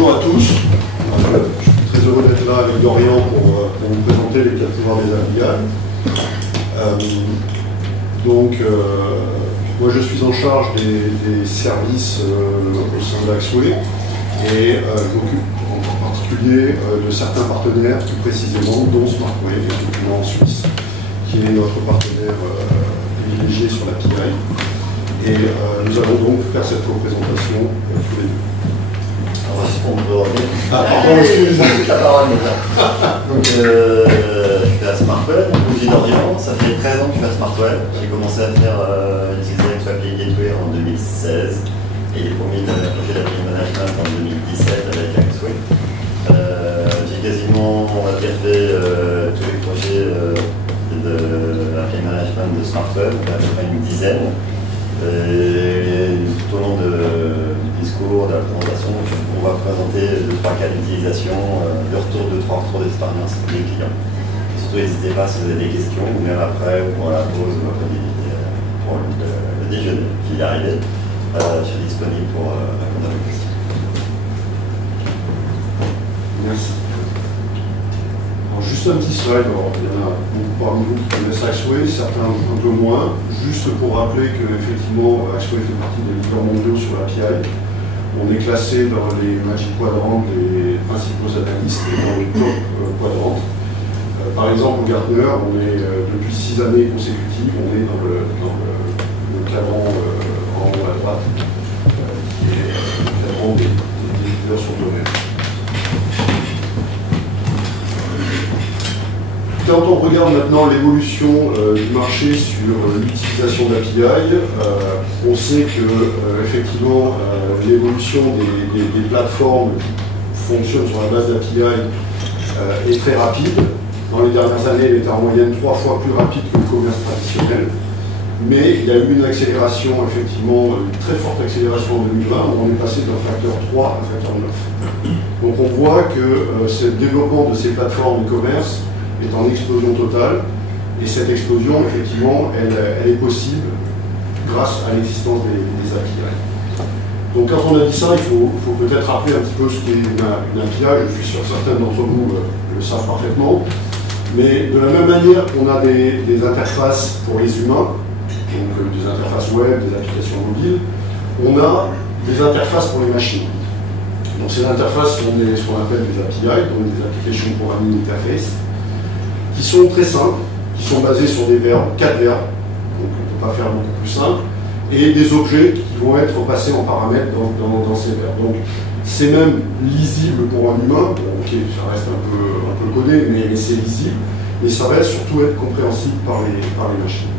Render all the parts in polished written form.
Bonjour à tous. Je suis très heureux d'être là avec Dorian pour vous présenter les 4 pouvoirs des API. Moi je suis en charge des services au sein d'Axway et je m'occupe en particulier de certains partenaires, plus précisément, dont Smartway, effectivement en Suisse, qui est notre partenaire privilégié sur l'API. Et nous allons donc faire cette représentation tous les deux. Pardon, excusez-moi, la parole déjà. Donc, je suis à Smartway, donc je suis d'Orient, ça fait 13 ans que je suis à Smartway. J'ai commencé à faire utiliser API Gateway en 2016 et les premiers projets d'API Management en 2017 avec Axway. J'ai quasiment, on va dire, fait tous les projets d'API Management de Smartway, donc à peu près une dizaine. Et tout au long du discours, de la présentation, on va présenter 2-3 cas d'utilisation, de retour, 2-3 retours d'expérience des clients. Et surtout, n'hésitez pas si vous avez des questions, ou même après, ou pour la pause, ou pour le déjeuner qui est arrivé. Je suis disponible pour répondre à vos questions. Merci. Alors, juste un petit slide, alors, il y en a beaucoup parmi vous qui connaissent Axway, certains un peu moins. Juste pour rappeler qu'effectivement, Axway fait partie des leaders mondiaux sur l'API. On est classé dans les Magic Quadrants des principaux analystes et dans les top quadrants. Par exemple, au Gartner, on est depuis 6 années consécutives, on est dans le quadrant en haut à droite, qui est le quadrant des leaders sur le domaine. Quand on regarde maintenant l'évolution du marché sur l'utilisation d'API, on sait que effectivement l'évolution des plateformes qui fonctionnent sur la base d'API est très rapide. Dans les dernières années, elle était en moyenne 3 fois plus rapide que le commerce traditionnel. Mais il y a eu une accélération, effectivement, une très forte accélération en 2020, où on est passé d'un facteur 3 à un facteur 9. Donc on voit que ce développement de ces plateformes e-commerce est en explosion totale, et cette explosion, effectivement, elle est possible grâce à l'existence des API. Donc quand on a dit ça, il faut peut-être rappeler un petit peu ce qu'est une API. Je suis sûr que certains d'entre vous le savent parfaitement, mais de la même manière qu'on a des interfaces pour les humains, donc des interfaces web, des applications mobiles, on a des interfaces pour les machines. Donc ces interfaces sont ce qu'on appelle des API, donc des Application Programming Interface, qui sont très simples, qui sont basés sur des verbes, 4 verbes, donc on ne peut pas faire beaucoup plus simple, et des objets qui vont être passés en paramètres dans ces verbes. Donc c'est même lisible pour un humain, bon, ok, ça reste un peu codé, mais c'est lisible, mais ça va surtout être compréhensible par les machines.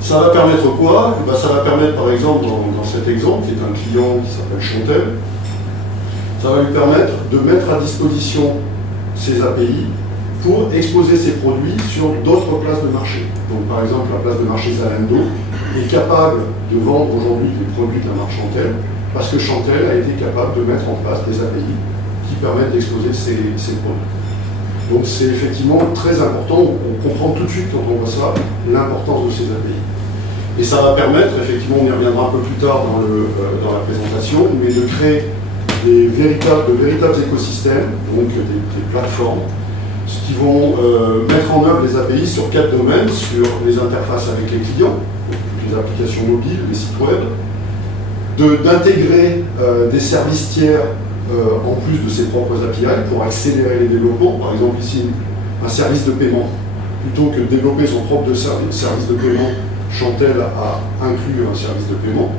Ça va permettre quoi? Ça va permettre, par exemple, dans cet exemple, qui est un client qui s'appelle Chantel, ça va lui permettre de mettre à disposition ces API pour exposer ses produits sur d'autres places de marché. Donc par exemple, la place de marché Zalando est capable de vendre aujourd'hui les produits de la marque Chantel parce que Chantel a été capable de mettre en place des API qui permettent d'exposer ses produits. Donc c'est effectivement très important, on comprend tout de suite quand on voit ça, l'importance de ces API. Et ça va permettre, effectivement, on y reviendra un peu plus tard dans la présentation, mais de créer de véritables écosystèmes, donc des plateformes, qui vont mettre en œuvre les API sur 4 domaines, sur les interfaces avec les clients, les applications mobiles, les sites web, d'intégrer des services tiers en plus de ses propres API pour accélérer les développements. Par exemple ici, un service de paiement. Plutôt que de développer son propre service de paiement, Chantel a inclus un service de paiement.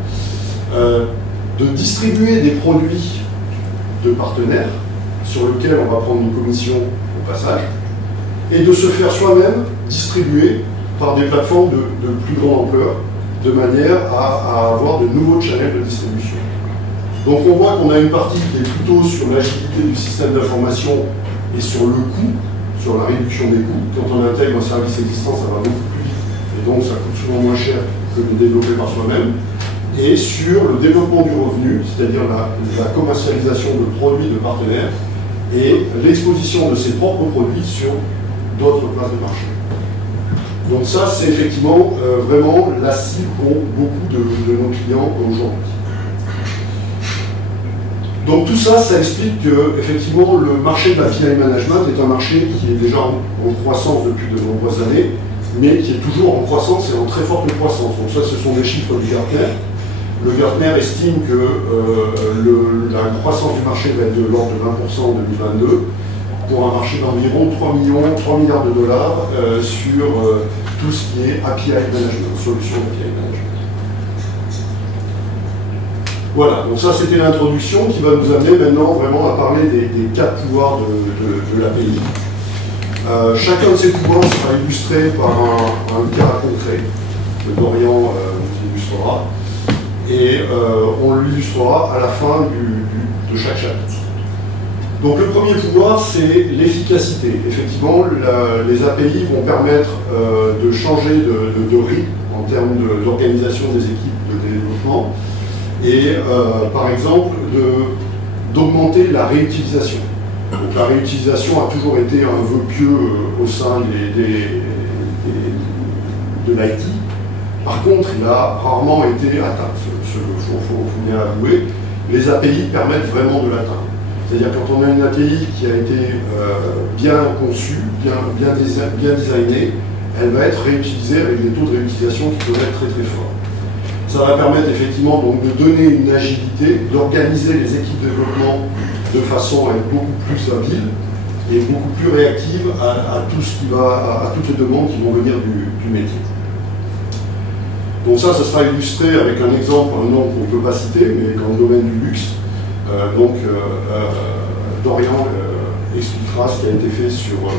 De distribuer des produits de partenaires sur lesquels on va prendre une commission au passage, et de se faire soi-même distribuer par des plateformes de plus grande ampleur, de manière à avoir de nouveaux channels de distribution. Donc on voit qu'on a une partie qui est plutôt sur l'agilité du système d'information et sur le coût, sur la réduction des coûts. Quand on intègre un service existant, ça va beaucoup plus vite, et donc ça coûte souvent moins cher que de développer par soi-même. Et sur le développement du revenu, c'est-à-dire la commercialisation de produits de partenaires et l'exposition de ses propres produits sur d'autres places de marché. Donc ça, c'est effectivement vraiment la cible qu'ont beaucoup de nos clients aujourd'hui. Donc tout ça, ça explique que effectivement le marché de l'API management est un marché qui est déjà en croissance depuis de nombreuses années, mais qui est toujours en croissance et en très forte croissance. Donc ça, ce sont des chiffres du Gartner. Le Gartner estime que la croissance du marché va être de l'ordre de 20% en 2022, pour un marché d'environ 3 milliards de dollars sur tout ce qui est API management, solution d'API management. Voilà, donc ça c'était l'introduction qui va nous amener maintenant vraiment à parler des 4 pouvoirs de l'API. Chacun de ces pouvoirs sera illustré par un cas concret que Dorian nous illustrera, et on l'illustrera à la fin de chaque chapitre. Donc le premier pouvoir, c'est l'efficacité. Effectivement, les API vont permettre de changer de rythme en termes d'organisation des équipes de développement et par exemple d'augmenter la réutilisation. Donc la réutilisation a toujours été un vœu pieux au sein de l'IT. Par contre, il a rarement été atteint. Il faut bien avouer. Les API permettent vraiment de l'atteindre. C'est-à-dire quand on a une API qui a été bien conçue, bien designée, elle va être réutilisée avec des taux de réutilisation qui peuvent être très très forts. Ça va permettre effectivement donc, de donner une agilité, d'organiser les équipes de développement de façon à être beaucoup plus habile et beaucoup plus réactive à tout ce qui va, à toutes les demandes qui vont venir du métier. Donc ça sera illustré avec un exemple, un nom qu'on ne peut pas citer, mais dans le domaine du luxe. Dorian expliquera ce qui a été fait sur ce pouvoir.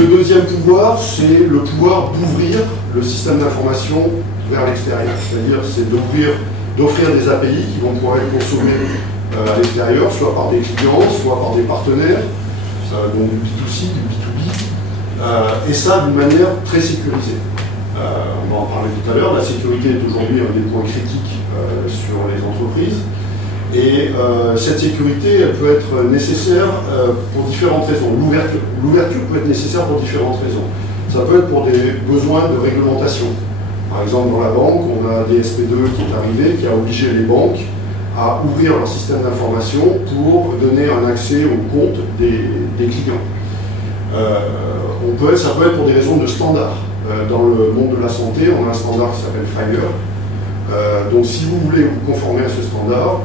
Le deuxième pouvoir, c'est le pouvoir d'ouvrir le système d'information vers l'extérieur. C'est-à-dire, c'est d'offrir des API qui vont pouvoir être consommées à l'extérieur, soit par des clients, soit par des partenaires, donc du B2C, du B2B, et ça d'une manière très sécurisée. On va en parler tout à l'heure. La sécurité est aujourd'hui un des points critiques sur les entreprises. Et cette sécurité, elle peut être nécessaire pour différentes raisons. L'ouverture peut être nécessaire pour différentes raisons. Ça peut être pour des besoins de réglementation. Par exemple, dans la banque, on a DSP2 qui est arrivé, qui a obligé les banques à ouvrir leur système d'information pour donner un accès aux comptes des clients. Ça peut être pour des raisons de standard. Dans le monde de la santé, on a un standard qui s'appelle FHIR. Donc si vous voulez vous conformer à ce standard,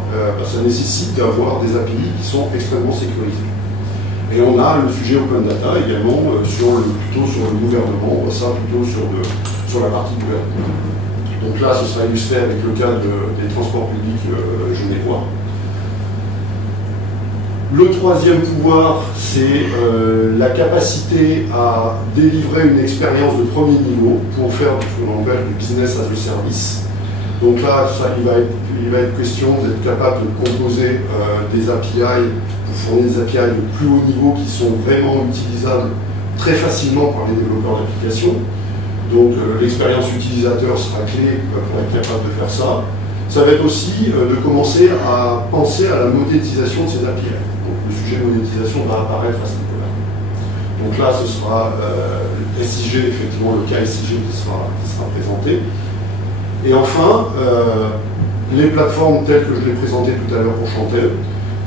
ça nécessite d'avoir des API qui sont extrêmement sécurisées. Et on a le sujet Open Data également, plutôt sur le gouvernement, ça plutôt sur la partie gouvernement. Donc là, ce sera illustré avec le cas des transports publics genevois. Le troisième pouvoir, c'est la capacité à délivrer une expérience de premier niveau pour faire ce qu'on appelle du business as a service. Donc là, il va être question d'être capable de composer des API pour fournir des API de plus haut niveau qui sont vraiment utilisables très facilement par les développeurs d'applications. Donc l'expérience utilisateur sera clé pour être capable de faire ça. Ça va être aussi de commencer à penser à la monétisation de ces API. Donc le sujet de monétisation va apparaître à ce niveau-là. Donc là, ce sera SIG, effectivement, le cas SIG qui sera présenté. Et enfin, les plateformes telles que je l'ai présentées tout à l'heure pour Chantel,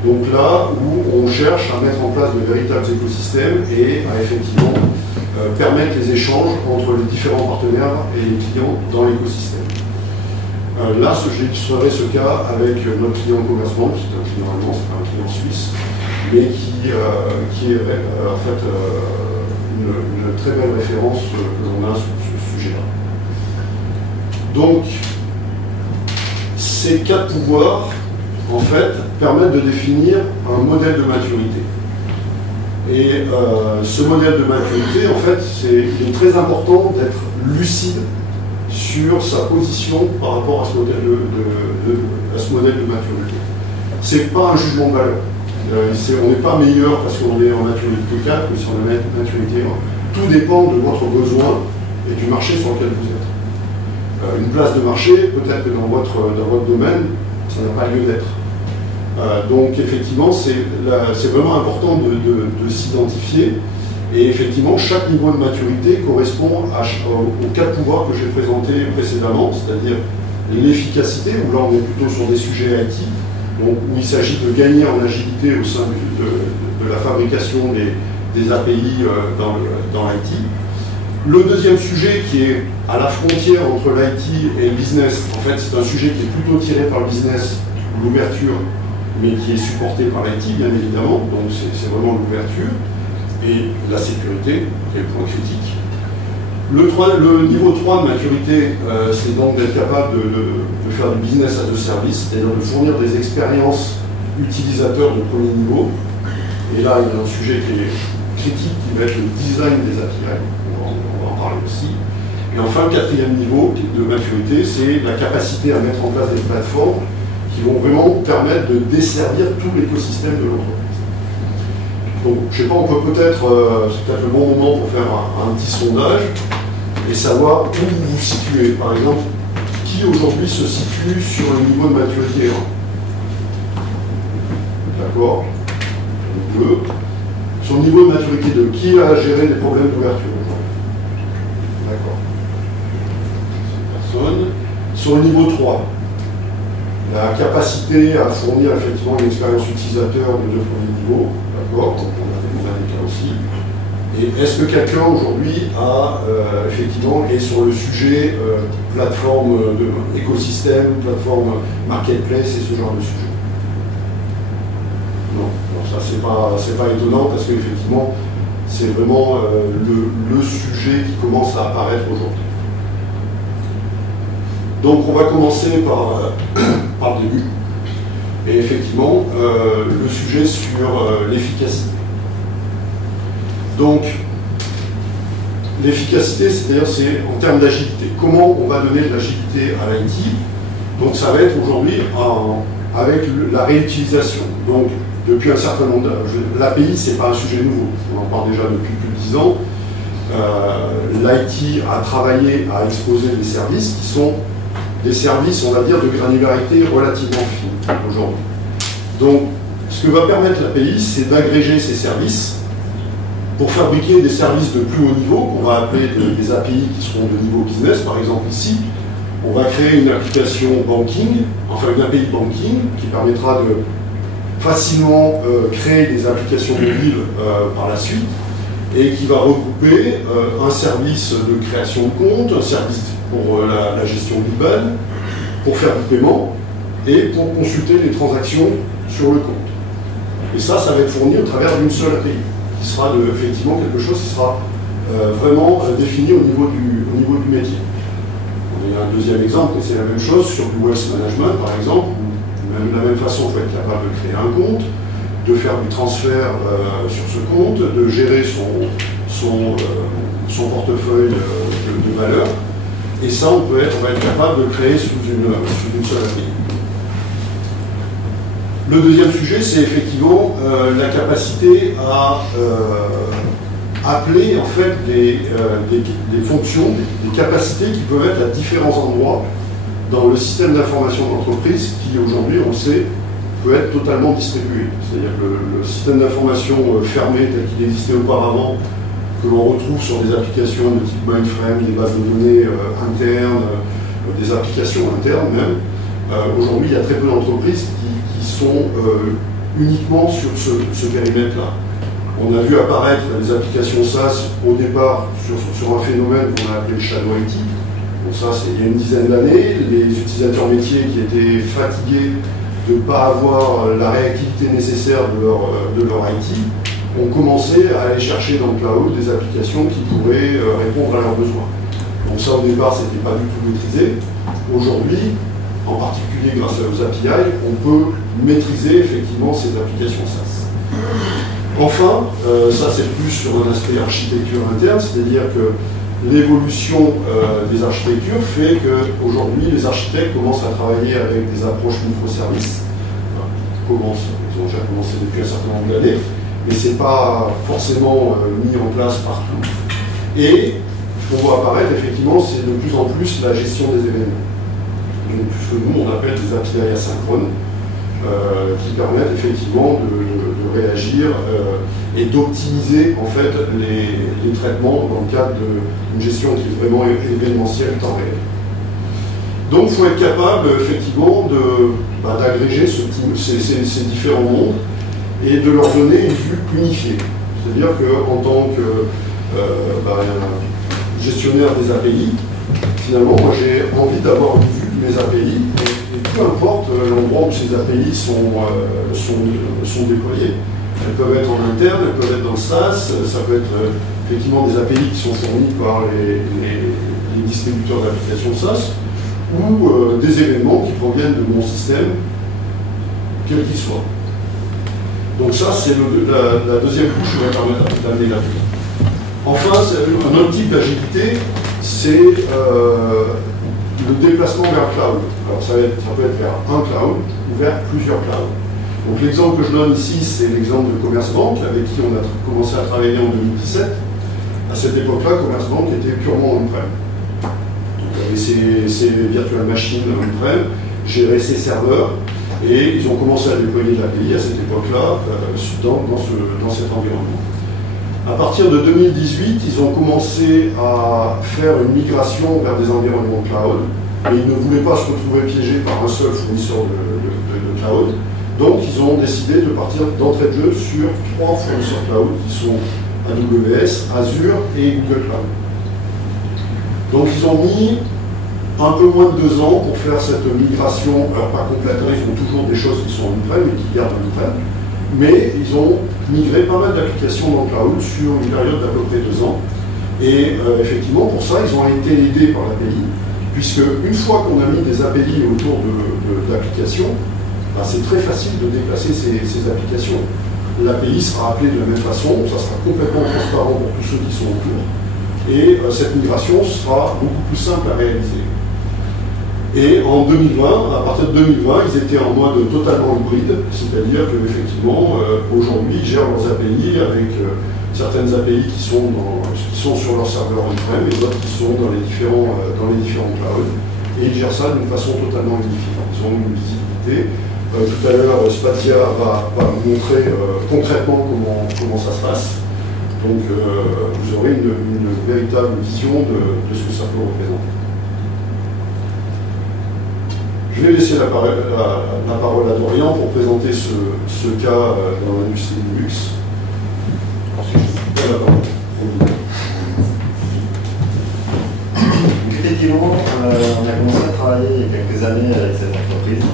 donc là où on cherche à mettre en place de véritables écosystèmes et à effectivement permettre les échanges entre les différents partenaires et les clients dans l'écosystème. Là, j'illustrerai ce cas avec notre client Commerzbank, qui est un client allemand, c'est pas un client suisse, mais qui est en fait une très belle référence que l'on a sur ce sujet-là. Donc, ces 4 pouvoirs, en fait, permettent de définir un modèle de maturité. Et ce modèle de maturité, en fait, il est très important d'être lucide sur sa position par rapport à ce modèle de maturité. Ce n'est pas un jugement de valeur. On n'est pas meilleur parce qu'on est en maturité 4 que si on est en maturité 1. Tout dépend de votre besoin et du marché sur lequel vous êtes. Une place de marché, peut-être que dans votre domaine, ça n'a pas lieu d'être. Donc effectivement, c'est vraiment important de s'identifier. Et effectivement, chaque niveau de maturité correspond aux 4 pouvoirs que j'ai présentés précédemment, c'est-à-dire l'efficacité, où là on est plutôt sur des sujets IT, donc, où il s'agit de gagner en agilité au sein de la fabrication des API dans l'IT. Le deuxième sujet qui est à la frontière entre l'IT et le business, en fait c'est un sujet qui est plutôt tiré par le business, l'ouverture, mais qui est supporté par l'IT bien évidemment, donc c'est vraiment l'ouverture, et la sécurité, qui est le point critique. Le niveau 3 de maturité, c'est donc d'être capable de faire du business as a service, c'est-à-dire de fournir des expériences utilisateurs de premier niveau. Et là, il y a un sujet qui est critique, qui va être le design des API, on va en parler aussi. Et enfin, le quatrième niveau de maturité, c'est la capacité à mettre en place des plateformes qui vont vraiment permettre de desservir tout l'écosystème de l'entreprise. Donc, je ne sais pas, on peut peut-être, c'est peut-être le bon moment pour faire un petit sondage et savoir où vous vous situez. Par exemple, qui aujourd'hui se situe sur le niveau de maturité 1? D'accord? 2. Sur le niveau de maturité 2, qui a géré des problèmes d'ouverture aujourd'hui? D'accord. Personne. Sur le niveau 3, la capacité à fournir effectivement une expérience utilisateur de premier niveau, d'accord, donc on a des cas aussi. Et est-ce que quelqu'un aujourd'hui a effectivement est sur le sujet plateforme de écosystème, plateforme marketplace et ce genre de sujet? Non, ça c'est pas étonnant parce qu'effectivement c'est vraiment le sujet qui commence à apparaître aujourd'hui. Donc on va commencer par le début. Et effectivement, le sujet sur l'efficacité. Donc, l'efficacité, c'est-à-dire c'est en termes d'agilité. Comment on va donner de l'agilité à l'IT? Donc ça va être aujourd'hui avec la réutilisation. Donc, depuis un certain nombre l'API, ce n'est pas un sujet nouveau. On en parle déjà depuis plus de 10 ans. L'IT a travaillé à exposer des services qui sont des services, on va dire, de granularité relativement fine aujourd'hui. Donc, ce que va permettre l'API, c'est d'agréger ces services pour fabriquer des services de plus haut niveau, qu'on va appeler des API qui seront de niveau business. Par exemple ici, on va créer une application banking, enfin une API banking, qui permettra de facilement créer des applications mobiles par la suite, et qui va regrouper un service de création de compte, un service pour la gestion du ban, pour faire du paiement, et pour consulter les transactions sur le compte. Et ça va être fourni au travers d'une seule API, qui sera effectivement quelque chose qui sera vraiment défini au niveau du métier. On a un deuxième exemple, et c'est la même chose sur du wealth management, par exemple, où de la même façon, il faut être capable de créer un compte, de faire du transfert sur ce compte, de gérer son portefeuille de valeur. Et ça, on va être capable de créer sous une seule API. Le deuxième sujet, c'est effectivement la capacité à appeler en fait des fonctions, des capacités qui peuvent être à différents endroits dans le système d'information d'entreprise qui, aujourd'hui, on le sait, peut être totalement distribué. C'est-à-dire que le système d'information fermé tel qu'il existait auparavant, que l'on retrouve sur des applications de type mainframe, des bases de données internes, des applications internes même, aujourd'hui, il y a très peu d'entreprises qui sont uniquement sur ce périmètre-là. On a vu apparaître des applications SaaS au départ sur un phénomène qu'on a appelé le shadow IT. Donc ça, c'est il y a une dizaine d'années. Les utilisateurs métiers qui étaient fatigués de ne pas avoir la réactivité nécessaire de leur IT ont commencé à aller chercher dans le cloud des applications qui pourraient répondre à leurs besoins. Donc ça, au départ, ce n'était pas du tout maîtrisé. Aujourd'hui, en particulier grâce aux API, on peut maîtriser effectivement ces applications SaaS. Enfin, ça c'est plus sur un aspect architecture interne, c'est-à-dire que l'évolution des architectures fait qu'aujourd'hui les architectes commencent à travailler avec des approches microservices. Ils ont déjà commencé depuis un certain nombre d'années, mais ce n'est pas forcément mis en place partout. Et ce qu'on voit apparaître effectivement, c'est de plus en plus la gestion des événements. Donc, ce que nous on appelle des API asynchrones, qui permettent effectivement de réagir et d'optimiser en fait les traitements dans le cadre d'une gestion qui est vraiment événementielle temps réel. Donc il faut être capable effectivement d'agréger ces différents mondes et de leur donner une vue unifiée. C'est-à-dire qu'en tant que gestionnaire des API, finalement, moi j'ai envie d'avoir une vue de mes API, et peu importe l'endroit où ces API sont déployées. Elles peuvent être en interne, elles peuvent être dans le SaaS, ça peut être effectivement des API qui sont fournis par les distributeurs d'applications SaaS, ou des événements qui proviennent de mon système, quel qu'il soit. Donc ça, c'est la deuxième couche qui va permettre d'amener la vie. Enfin, un autre type d'agilité, c'est le déplacement vers le cloud. Alors ça peut être vers un cloud ou vers plusieurs clouds. Donc l'exemple que je donne ici, c'est l'exemple de Commerzbank, avec qui on a commencé à travailler en 2017. À cette époque-là, Commerzbank était purement on-prem. Donc il y avait ses virtual machines on-prem, gérer ses serveurs, et ils ont commencé à déployer de l'API à cette époque-là dans cet environnement. À partir de 2018, ils ont commencé à faire une migration vers des environnements cloud, mais ils ne voulaient pas se retrouver piégés par un seul fournisseur de cloud. Donc ils ont décidé de partir d'entrée de jeu sur 3 fournisseurs cloud qui sont AWS, Azure et Google Cloud. Donc ils ont mis un peu moins de 2 ans pour faire cette migration, alors pas complète, ils font toujours des choses qui sont on-prem et qui gardent on-prem, mais ils ont migré pas mal d'applications dans le cloud sur une période d'à peu près 2 ans. Et effectivement, pour ça, ils ont été aidés par l'API, puisque une fois qu'on a mis des API autour de l'application, c'est très facile de déplacer ces applications. L'API sera appelée de la même façon, ça sera complètement transparent pour tous ceux qui sont autour, et cette migration sera beaucoup plus simple à réaliser. Et en 2020, à partir de 2020, ils étaient en mode totalement hybride, c'est-à-dire qu'effectivement, aujourd'hui, ils gèrent leurs API avec certaines API qui sont sur leur serveur on-prem et d'autres qui sont dans les différents clouds. Et ils gèrent ça d'une façon totalement unifiée. Ils ont une visibilité. Tout à l'heure, Spazia va vous montrer concrètement comment ça se passe. Donc, vous aurez une véritable vision de ce que ça peut représenter. Je vais laisser la parole à Dorian pour présenter ce cas dans l'industrie du luxe. Ensuite, je vous donne la parole. Effectivement, on a commencé à travailler il y a quelques années avec cette entreprise.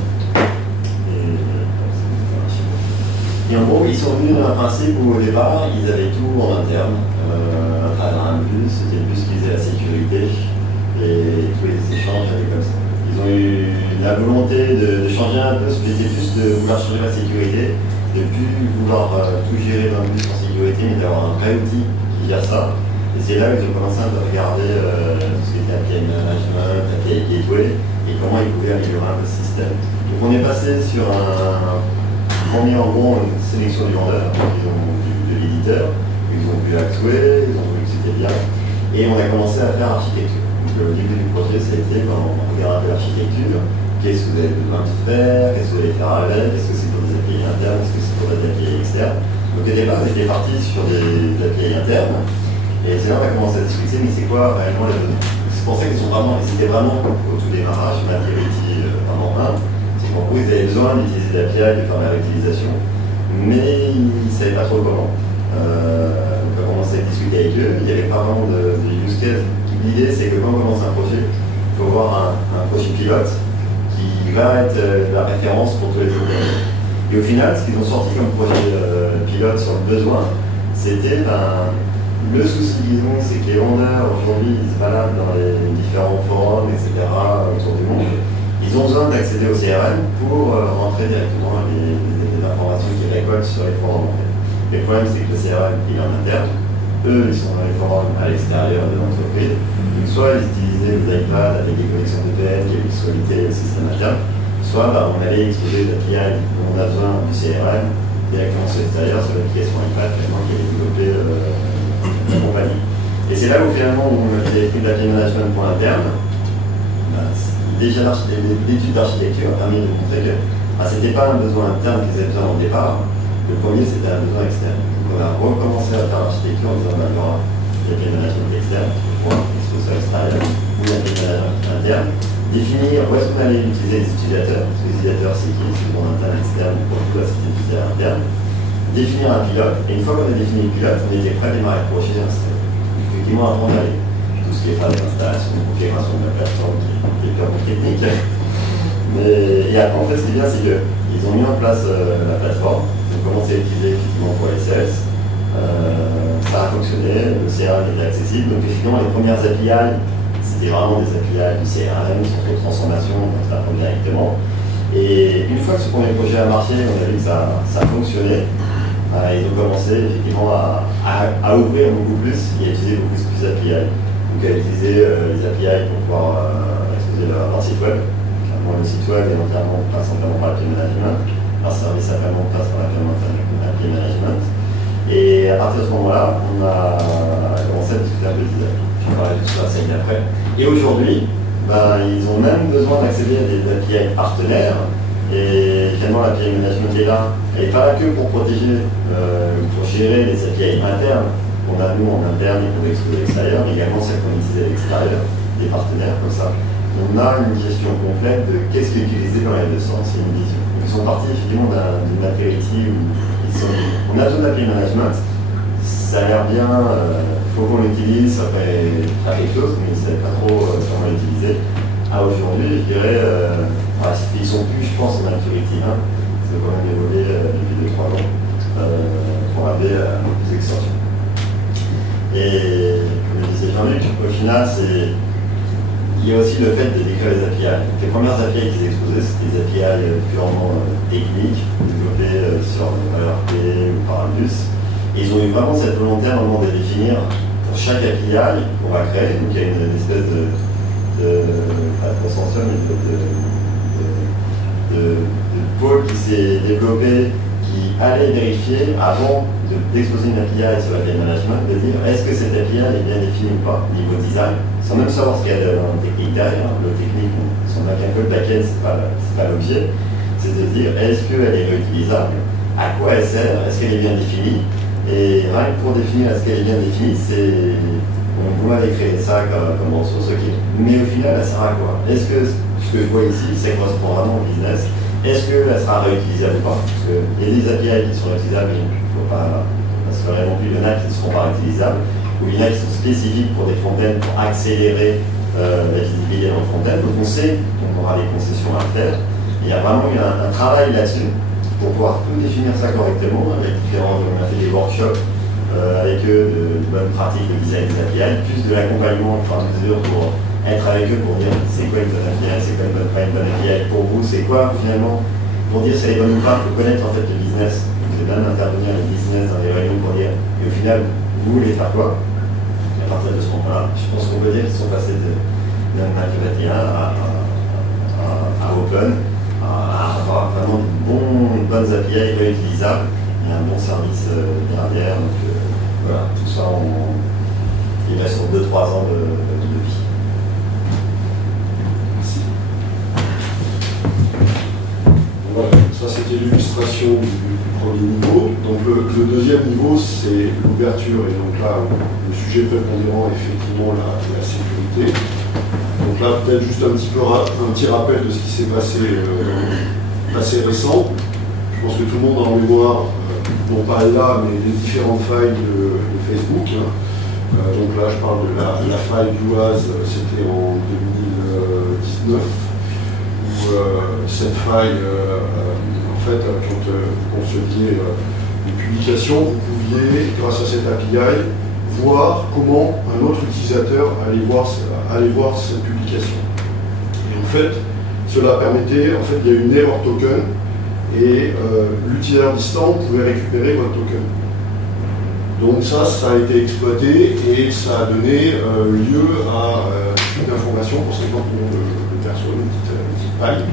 Et en gros, ils sont venus d'un principe où au départ, ils avaient tout en interne. À travers un bus, c'était le bus qui faisait la sécurité et tous les échanges avaient comme ça. Ils ont eu la volonté de changer un peu, c'était plus de vouloir changer la sécurité, de ne plus vouloir tout gérer dans le bus en sécurité, mais d'avoir un vrai outil qui gère ça. Et c'est là qu'ils ont commencé à regarder tout ce qui était API management, API gateway, et comment ils pouvaient améliorer un peu ce système. Donc on est passé sur on a mis en gros une sélection du vendeur, de l'éditeur, ils ont vu Axway, ils ont vu que c'était bien, et on a commencé à faire architecture. Donc, au début du projet, c'était quand on regarde un peu l'architecture, qu'est-ce que vous avez besoin de faire, qu'est-ce que vous allez faire avec, est-ce que c'est pour des API internes, est-ce que c'est pour des API externes. Donc au départ, on était parti sur des API internes, et c'est là qu'on a commencé à discuter, mais c'est quoi réellement les données. C'est pour ça qu'ils c'était vraiment au tout démarrage, ma priorité vraiment c'est qu'en gros, ils avaient besoin d'utiliser l'API, de faire la réutilisation, mais ils ne savaient pas trop comment. Donc on a commencé à discuter avec eux, il n'y avait pas vraiment de use case. L'idée, c'est que quand on commence un projet, il faut avoir un projet pilote qui va être la référence pour tous les autres. Et au final, ce qu'ils ont sorti comme projet pilote sur le besoin, c'était le souci qu'ils ont, c'est que les vendeurs aujourd'hui, ils se baladent dans les différents forums, etc., autour du monde. Ils ont besoin d'accéder au CRM pour rentrer directement les informations qu'ils récoltent sur les forums. En fait. Et le problème, c'est que le CRM, il est en interne. Eux, ils sont dans les forums à l'extérieur de l'entreprise. Donc, soit ils utilisaient les iPads avec des connexions VPN qui visualisaient le système interne, soit on allait exposer les API dont on a besoin du CRM directement sur l'extérieur, sur l'application iPad qui est développée la compagnie. Et c'est là où finalement on avait pris de l'API management pour l'interne. Déjà l'étude d'architecture a permis de montrer que ce n'était pas un besoin interne qu'ils avaient besoin au départ. Le premier, c'était un besoin externe. Donc on a recommencé à faire l'architecture en disant il y aura l'API management externe, soit extérieur ou l'API management interne. définir où est-ce qu'on allait utiliser les utilisateurs, parce que les utilisateurs c'est qui, c'est le monde interne, externe, pour tout la société utilisateur interne, définir un pilote, et une fois qu'on a défini le pilote, on était prêt à démarrer le projet et installer. Effectivement, après on allait tout ce qui est phase d'installation, de configuration de la plateforme qui est purement technique. Et après, en fait, ce qui est bien, c'est qu'ils ont mis en place la plateforme, ils ont commencé à l'utiliser effectivement pour les CS. Ça a fonctionné, le CRM était accessible, donc effectivement, les premières API, c'était vraiment des API du CRM, sans trop de transformation, donc ça apprend directement. Et une fois que ce premier projet a marché, on a vu que ça a fonctionné. Ils ont commencé effectivement à ouvrir beaucoup plus et à utiliser beaucoup plus d'API. Donc à utiliser les API pour pouvoir exposer leur site web. Clairement, le site web est entièrement pas simplement par l'API management, leur service après-vente passe par l'API management. Et à partir de ce moment-là, on a commencé à discuter un peu de design. Je vais parler de tout ça 5 ans après. Et aujourd'hui, ils ont même besoin d'accéder à des API partenaires. Et finalement, l'API management est là. Elle n'est pas là que pour protéger, pour gérer les API internes qu'on a nous en interne et qu'on expose à l'extérieur, mais également celles qu'on utilise à l'extérieur, des partenaires comme ça. On a une gestion complète de qu'est-ce qui est utilisé dans les deux sens et une vision. Ils sont partis effectivement d'une apéritif où on a tout l'API management, ça a l'air bien, il faut qu'on l'utilise, ça fait quelque chose, mais ils ne savaient pas trop comment l'utiliser. Aujourd'hui, je dirais, ils sont plus, je pense, en maturity, hein. Ça a quand même évolué depuis 2-3 ans pour arriver à plus d'extensions. Et comme le disait Jean-Luc, au final, il y a aussi le fait de décrire les API. Les premières API qu'ils exposaient, c'était des API purement techniques, développées sur ERP ou Parambus. Et ils ont eu vraiment cette volonté à un moment de définir pour chaque API qu'on va créer. Donc il y a une espèce pas de consensus, mais de pôle qui s'est développé, qui allait vérifier avant d'exposer une API sur l'API management, de dire est-ce que cette API est bien définie ou pas, niveau design, sans même savoir ce qu'il y a dans le technique derrière. Le technique, si on n'a qu'un peu de back-end, c'est pas l'objet. C'est de dire est-ce qu'elle est réutilisable, à quoi elle sert, est-ce qu'elle est bien définie. Et rien que pour définir est-ce qu'elle est bien définie, c'est. Vous m'avez créé ça comme ressource, ok. Mais au final, elle sert à quoi? Est-ce que ce que je vois ici, ça correspond vraiment au business? Est-ce qu'elle sera réutilisable ou pas? Parce qu'il y a des API qui sont réutilisables, il ne faut pas se faire non plus, il y en a qui ne seront pas réutilisables, ou il y en a qui sont spécifiques pour des front-end, pour accélérer la visibilité dans le front-end. Donc on sait qu'on aura des concessions à faire. Il y a vraiment eu un travail là-dessus pour pouvoir tout définir ça correctement. Avec différents, on a fait des workshops avec eux de bonnes pratiques de design des API, plus de l'accompagnement au fur et à mesure pour être avec eux pour dire c'est quoi une bonne API, c'est quoi pas une bonne API pour vous, c'est quoi finalement, pour dire si elle est bonne ou pas, il faut connaître en fait le business. Vous êtes bien d'intervenir le business dans des réunions pour dire et au final vous voulez faire quoi. Et à partir de ce moment-là, je pense qu'on peut dire qu'ils sont passés d'un API à open, à avoir vraiment une bonne API réutilisable et un bon service derrière. Donc voilà, tout ça il reste sur 2-3 ans de vie. Merci. Voilà, ça c'était l'illustration du premier niveau. Donc le deuxième niveau, c'est l'ouverture. Et donc là, le sujet prépondérant est effectivement la sécurité. Donc là, peut-être juste un petit rappel de ce qui s'est passé assez récent. Je pense que tout le monde a en mémoire, non pas là, mais les différentes failles de Facebook. Donc là, je parle de la faille Bluaz, c'était en 2019, où cette faille, en fait, quand on se faisait une publication, vous pouviez, grâce à cette API, voir comment un autre utilisateur allait voir cette publication. Et en fait, cela permettait, en fait, il y a une error token, et l'utilisateur distant pouvait récupérer votre token. Donc ça a été exploité et ça a donné lieu à une information pour 50 millions de personnes, une petite paille.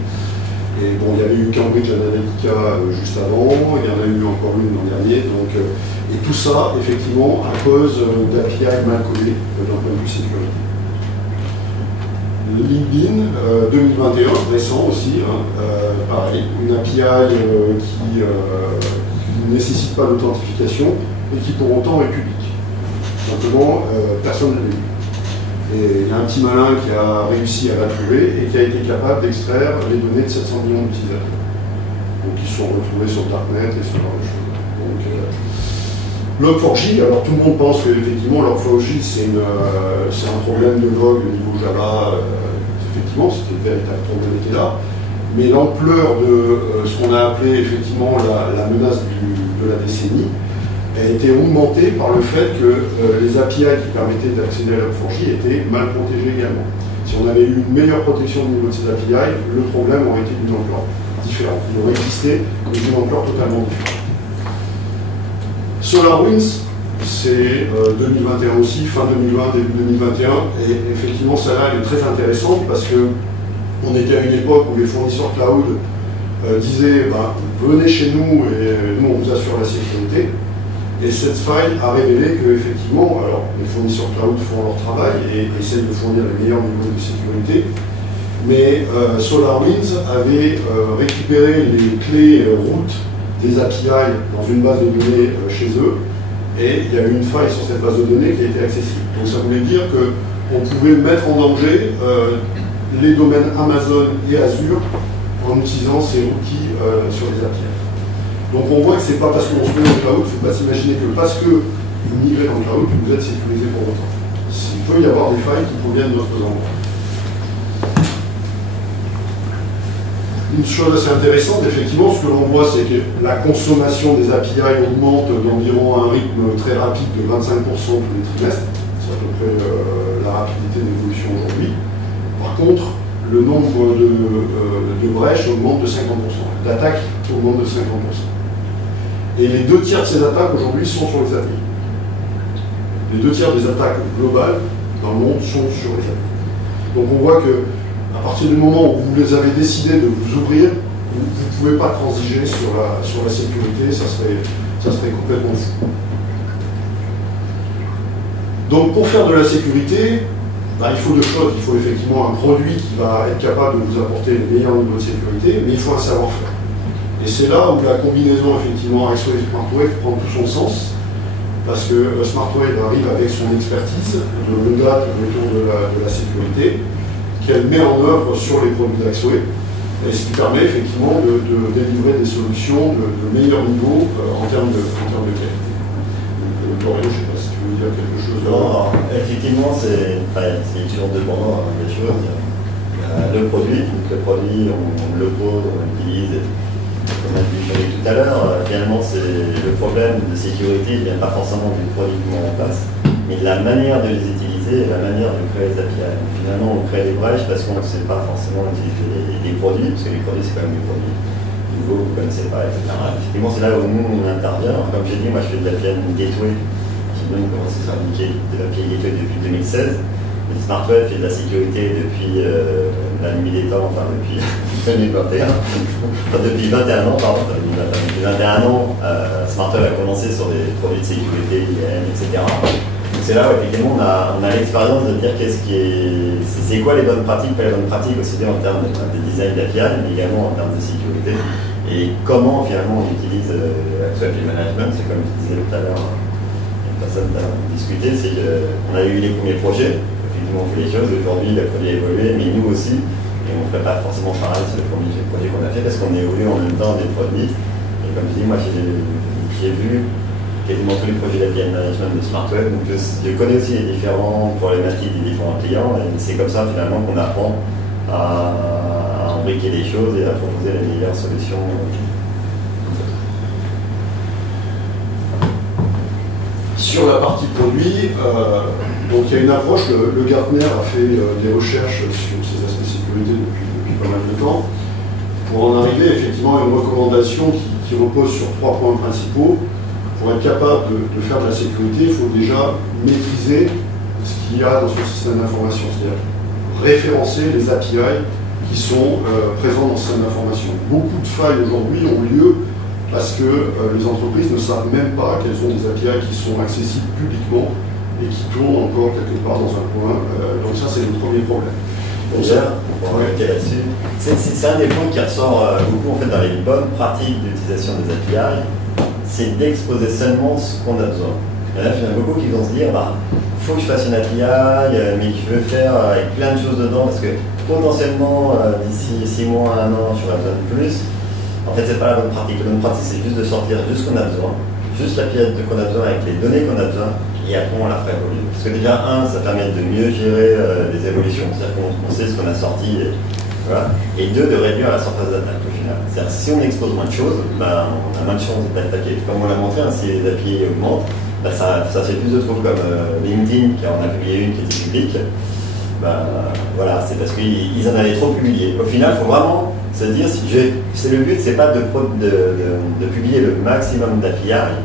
Et bon, il y avait eu Cambridge Analytica juste avant, il y en a eu encore une l'an dernier, donc, et tout ça, effectivement, à cause d'API mal collées d'un point de vue sécurité. LinkedIn 2021, récent aussi, hein, pareil, une API qui ne nécessite pas d'authentification et qui pour autant est publique. Simplement, personne ne l'a vu. Et il y a un petit malin qui a réussi à la trouver et qui a été capable d'extraire les données de 700 millions d'utilisateurs. Donc ils sont retrouvés sur Darknet et ce genre de choses. Donc, Log4j, alors tout le monde pense qu'effectivement Log4j c'est un problème de log au niveau Java, effectivement c'était le véritable problème était là, mais l'ampleur de ce qu'on a appelé effectivement la menace de la décennie a été augmentée par le fait que les API qui permettaient d'accéder à Log4j étaient mal protégés également. Si on avait eu une meilleure protection au niveau de ces API, le problème aurait été d'une ampleur différente. Il aurait existé, mais d'une ampleur totalement différente. SolarWinds, c'est 2021 aussi, fin 2020, début 2021, et effectivement celle-là elle est très intéressante parce qu'on était à une époque où les fournisseurs cloud disaient venez chez nous et nous on vous assure la sécurité. Et cette faille a révélé qu'effectivement, alors les fournisseurs cloud font leur travail et essayent de fournir les meilleurs niveaux de sécurité, mais SolarWinds avait récupéré les clés routes des API dans une base de données chez eux, et il y a eu une faille sur cette base de données qui a été accessible. Donc ça voulait dire qu'on pouvait mettre en danger les domaines Amazon et Azure en utilisant ces outils sur les API. Donc on voit que c'est pas parce qu'on se met dans le cloud, il ne faut pas s'imaginer que parce que vous migrez dans le cloud, vous êtes sécurisé pour autant. Il peut y avoir des failles qui proviennent d'autres endroits. Une chose assez intéressante, effectivement, ce que l'on voit, c'est que la consommation des API augmente d'environ un rythme très rapide de 25% tous les trimestres. C'est à peu près la rapidité d'évolution aujourd'hui. Par contre, le nombre de brèches augmente de 50%. D'attaques augmente de 50%. Et les 2 tiers de ces attaques aujourd'hui sont sur les API. Les 2 tiers des attaques globales dans le monde sont sur les API. Donc on voit que à partir du moment où vous les avez décidé de vous ouvrir, vous ne pouvez pas transiger sur la sécurité, ça serait complètement fou. Donc pour faire de la sécurité, il faut 2 choses. Il faut effectivement un produit qui va être capable de vous apporter les meilleurs niveaux de sécurité, mais il faut un savoir-faire. Et c'est là où la combinaison effectivement avec SmartWave prend tout son sens, parce que SmartWave arrive avec son expertise de longue date autour de la sécurité, qu'elle met en œuvre sur les produits d'Axway, et ce qui permet effectivement de délivrer des solutions de meilleur niveau en termes de qualité. Dorian, je ne sais pas si tu veux dire quelque chose. Non, effectivement, c'est toujours dépendant des choses. Le produit, on le pose, on l'utilise, comme on a dit tout à l'heure, finalement, le problème de sécurité ne vient pas forcément du produit qu'on met en place, mais de la manière de les utiliser et la manière de créer les API. Donc, finalement, on crée des brèches parce qu'on ne sait pas forcément utiliser les produits, parce que les produits, c'est quand même des produits nouveaux, vous ne connaissez pas, etc. Effectivement, c'est là où nous, on intervient. Comme j'ai dit, moi, je fais de l'API Gateway, qui a commencé à s'indiquer de l'API Gateway depuis 2016. Et SmartWave fait de la sécurité depuis la nuit des temps, enfin depuis 2021. Enfin, depuis 21 ans, pardon. Depuis 21 ans, SmartWave a commencé sur des produits de sécurité, IAM, etc. C'est là où effectivement on a l'expérience de dire c'est quoi les bonnes pratiques, pas les bonnes pratiques aussi bien en termes de design d'API, mais également en termes de sécurité. Et comment finalement on utilise Axway API Management, c'est comme je disais tout à l'heure, une personne a discuté, c'est qu'on a eu les premiers projets, effectivement on fait les choses, aujourd'hui le produit a évolué, mais nous aussi, et on ne ferait pas forcément pareil sur les premiers projets qu'on a fait parce qu'on évolue en même temps des produits. Et comme je dis, moi j'ai vu quasiment tous les projets d'API Management de SmartWave, donc je connais aussi les différentes problématiques des différents clients, et c'est comme ça finalement qu'on apprend à embriquer les choses et à proposer les meilleures solutions. Sur la partie produit, donc il y a une approche, le Gartner a fait des recherches sur ces aspects de sécurité depuis pas mal de temps, pour en arriver effectivement à une recommandation qui repose sur 3 points principaux. Pour être capable de faire de la sécurité, il faut déjà maîtriser ce qu'il y a dans son système d'information, c'est-à-dire référencer les API qui sont présents dans ce système d'information. Beaucoup de failles aujourd'hui ont lieu parce que les entreprises ne savent même pas qu'elles ont des API qui sont accessibles publiquement et qui tournent encore quelque part dans un coin. Donc ça, c'est le premier problème. Déjà, pour arrêter là-dessus, c'est un des points qui ressort beaucoup en fait, dans les bonnes pratiques d'utilisation des API. C'est d'exposer seulement ce qu'on a besoin. Il y en a beaucoup qui vont se dire, faut que je fasse une API, mais je veux faire avec plein de choses dedans, parce que potentiellement, d'ici 6 mois, 1 an, j'aurai besoin de plus. En fait, c'est pas la bonne pratique. La bonne pratique, c'est juste de sortir juste ce qu'on a besoin, juste l'API qu'on a besoin avec les données qu'on a besoin, et après on la fera évoluer. Parce que déjà, ça permet de mieux gérer les évolutions, c'est-à-dire qu'on sait ce qu'on a sorti, voilà. Et 2, de réduire la surface d'attaque au final. C'est-à-dire si on expose moins de choses, on a moins de chances d'être attaqué. Comme on l'a montré, si les API augmentent, ça fait plus de trucs comme LinkedIn, qui en a publié une qui était publique. Voilà, c'est parce qu'ils en avaient trop publié. Au final, il faut vraiment se dire, le but, c'est pas de publier le maximum d'API,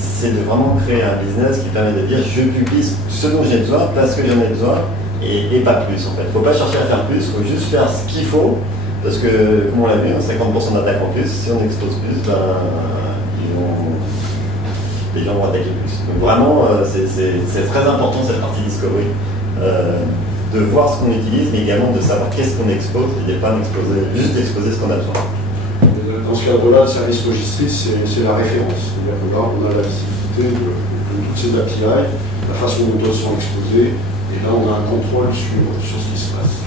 c'est de vraiment créer un business qui permet de dire, je publie ce dont j'ai besoin, parce que j'en ai besoin, et pas plus en fait. Il ne faut pas chercher à faire plus, il faut juste faire ce qu'il faut, parce que, comme on l'a vu, 50% d'attaque en plus, si on expose plus, les gens vont attaquer plus. Donc vraiment, c'est très important cette partie discovery, de voir ce qu'on utilise, mais également de savoir qu'est-ce qu'on expose, et de pas juste exposer ce qu'on a besoin. Dans ce cadre-là, le service logistique, c'est la référence. C'est-à-dire que là, on a la visibilité de toutes ces API, la façon dont elles sont exposées, et là, on a un contrôle sur ce qui se passe.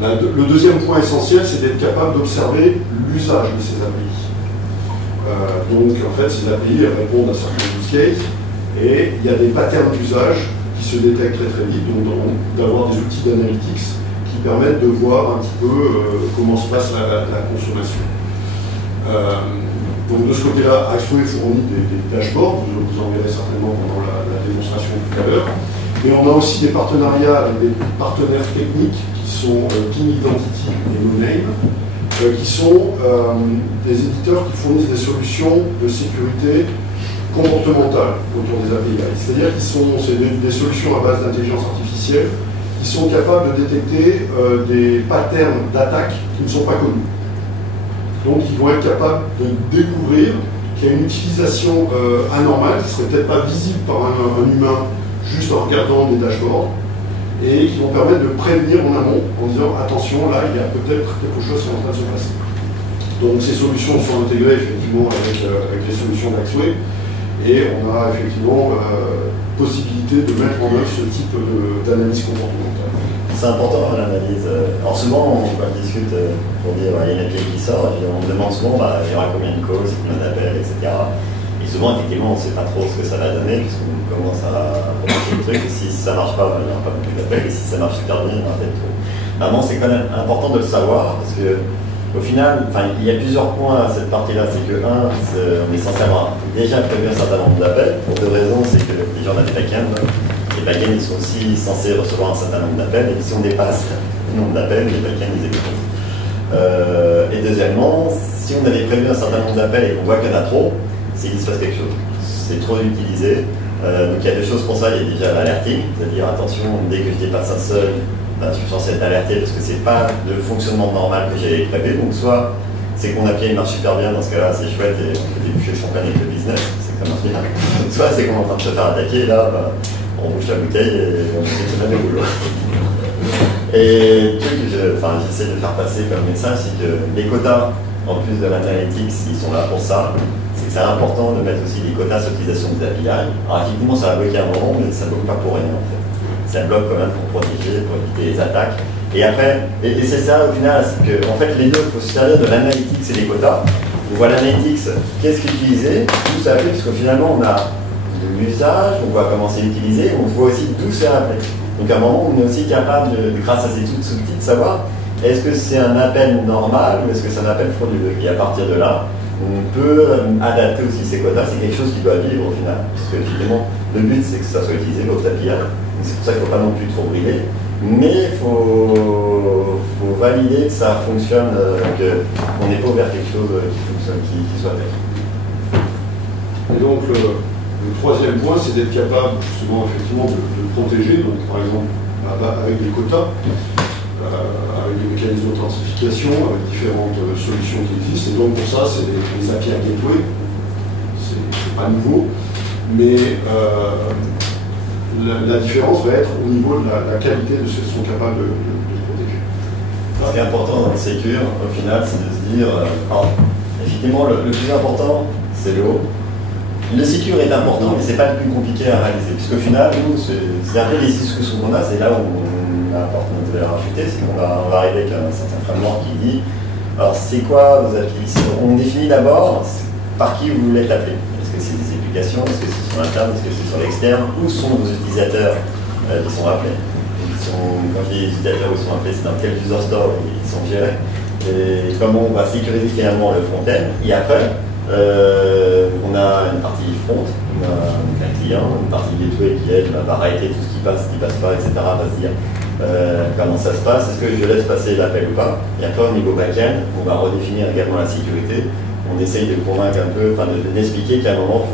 Le deuxième point essentiel, c'est d'être capable d'observer l'usage de ces API. Donc, en fait, ces API elles répondent à certains use cases, et il y a des patterns d'usage qui se détectent très très vite, donc d'avoir des outils d'analytics qui permettent de voir un petit peu comment se passe la consommation. Donc de ce côté-là, Axway fournit des dashboards, vous en verrez certainement pendant la démonstration tout à l'heure. Mais on a aussi des partenariats avec des partenaires techniques qui sont Ping Identity et NoName, qui sont des éditeurs qui fournissent des solutions de sécurité comportementale autour des API. C'est-à-dire que c'est des solutions à base d'intelligence artificielle qui sont capables de détecter des patterns d'attaque qui ne sont pas connus. Donc ils vont être capables de découvrir qu'il y a une utilisation anormale qui ne serait peut-être pas visible par un humain juste en regardant des dashboards, et qui vont permettre de prévenir en amont en disant attention, là il y a peut-être quelque chose qui est en train de se passer. Donc ces solutions sont intégrées effectivement avec les solutions d'Axway, et on a effectivement possibilité de mettre en œuvre ce type d'analyse comportementale. C'est important l'analyse. Alors souvent, on discute pour dire il y a une API qui sort, et puis on me demande souvent il y aura combien de calls, combien d'appels, etc. Et souvent, effectivement, on ne sait pas trop ce que ça va donner, puisqu'on commence à commencer le truc. Et si ça ne marche pas, il n'y aura pas beaucoup d'appels, et si ça marche super bien, il y aura peut-être trop. Vraiment, c'est quand même important de le savoir, parce que au final, il y a plusieurs points à cette partie-là. C'est que, on est censé avoir déjà prévu un certain nombre d'appels, pour 2 raisons. C'est que déjà, on a des backends. Les backends, ils sont aussi censés recevoir un certain nombre d'appels, et si on dépasse le nombre d'appels, les backends, ils exécutent. Et deuxièmement, si on avait prévu un certain nombre d'appels et qu'on voit qu'il y en a trop, c'est qu'il se passe quelque chose. C'est trop utilisé. Donc il y a 2 choses pour ça. Il y a déjà l'alerting, c'est-à-dire attention, dès que je dépasse un seuil, je suis censé être alerté parce que c'est pas le fonctionnement normal que j'ai prévu. Donc soit c'est qu'on API marche super bien, dans ce cas-là c'est chouette et on peut déboucher le champagne avec le business, c'est que ça marche bien. Soit c'est qu'on est en train de se faire attaquer, là on bouge la bouteille et on fait tout le boulot. Et le truc que j'essaie de faire passer comme message, c'est que les quotas, en plus de l'analytics, ils sont là pour ça. C'est important de mettre aussi des quotas sur l'utilisation des API. Alors effectivement, ça va bloquer un moment, mais ça ne bloque pas pour rien en fait. Ça bloque quand même pour protéger, pour éviter les attaques. Et après, et c'est ça au final, c'est que en fait les deux, il faut se servir de l'analytics et des quotas. On voit l'analytics, qu'est-ce qu'utiliser, d'où ça appelle, parce que finalement on a de l'usage, on voit comment c'est utilisé, on voit aussi d'où c'est appelé. Donc à un moment, on est aussi capable, grâce à ces outils, de savoir est-ce que c'est un appel normal ou est-ce que c'est un appel frauduleux. Et à partir de là, on peut adapter aussi ces quotas, c'est quelque chose qui doit vivre au final. Parce que finalement, le but c'est que ça soit utilisé votre API. C'est pour ça qu'il ne faut pas non plus trop briller. Mais il faut valider que ça fonctionne, qu'on n'est pas ouvert quelque chose qui fonctionne, qui soit fait. Et donc le troisième point, c'est d'être capable justement effectivement de protéger, donc par exemple avec des quotas, avec des mécanismes d'authentification, avec différentes solutions qui existent. Et donc pour ça, c'est les API Gateway. C'est pas nouveau, mais la différence va être au niveau de la qualité de ce qu'ils sont capables de protéger. Ce qui est important dans le Secure, au final, c'est de se dire, effectivement, le plus important, c'est le haut. Le secure est important, mais c'est pas le plus compliqué à réaliser. Puisqu'au final, nous, c'est un peu les discussions qu'on a, c'est là où on apporte notre valeur ajoutée, c'est qu'on va arriver avec un certain framework qui dit alors c'est quoi vos applications? On définit d'abord par qui vous voulez être appelé. Est-ce que c'est des applications? Est-ce que c'est sur l'interne? Est-ce que c'est sur l'externe? Où sont vos utilisateurs qui sont appelés? Quand je dis utilisateurs où ils sont appelés, c'est dans quel user store ils sont gérés? Et comment on va sécuriser finalement le front-end? Et après, on a une partie front, on a un client, une partie gateway qui elle va arrêter tout ce qui passe pas, etc. va se dire comment ça se passe, est-ce que je laisse passer l'appel ou pas. Et après au niveau back-end, on va redéfinir également la sécurité. On essaye de convaincre un peu, d'expliquer qu'à un moment il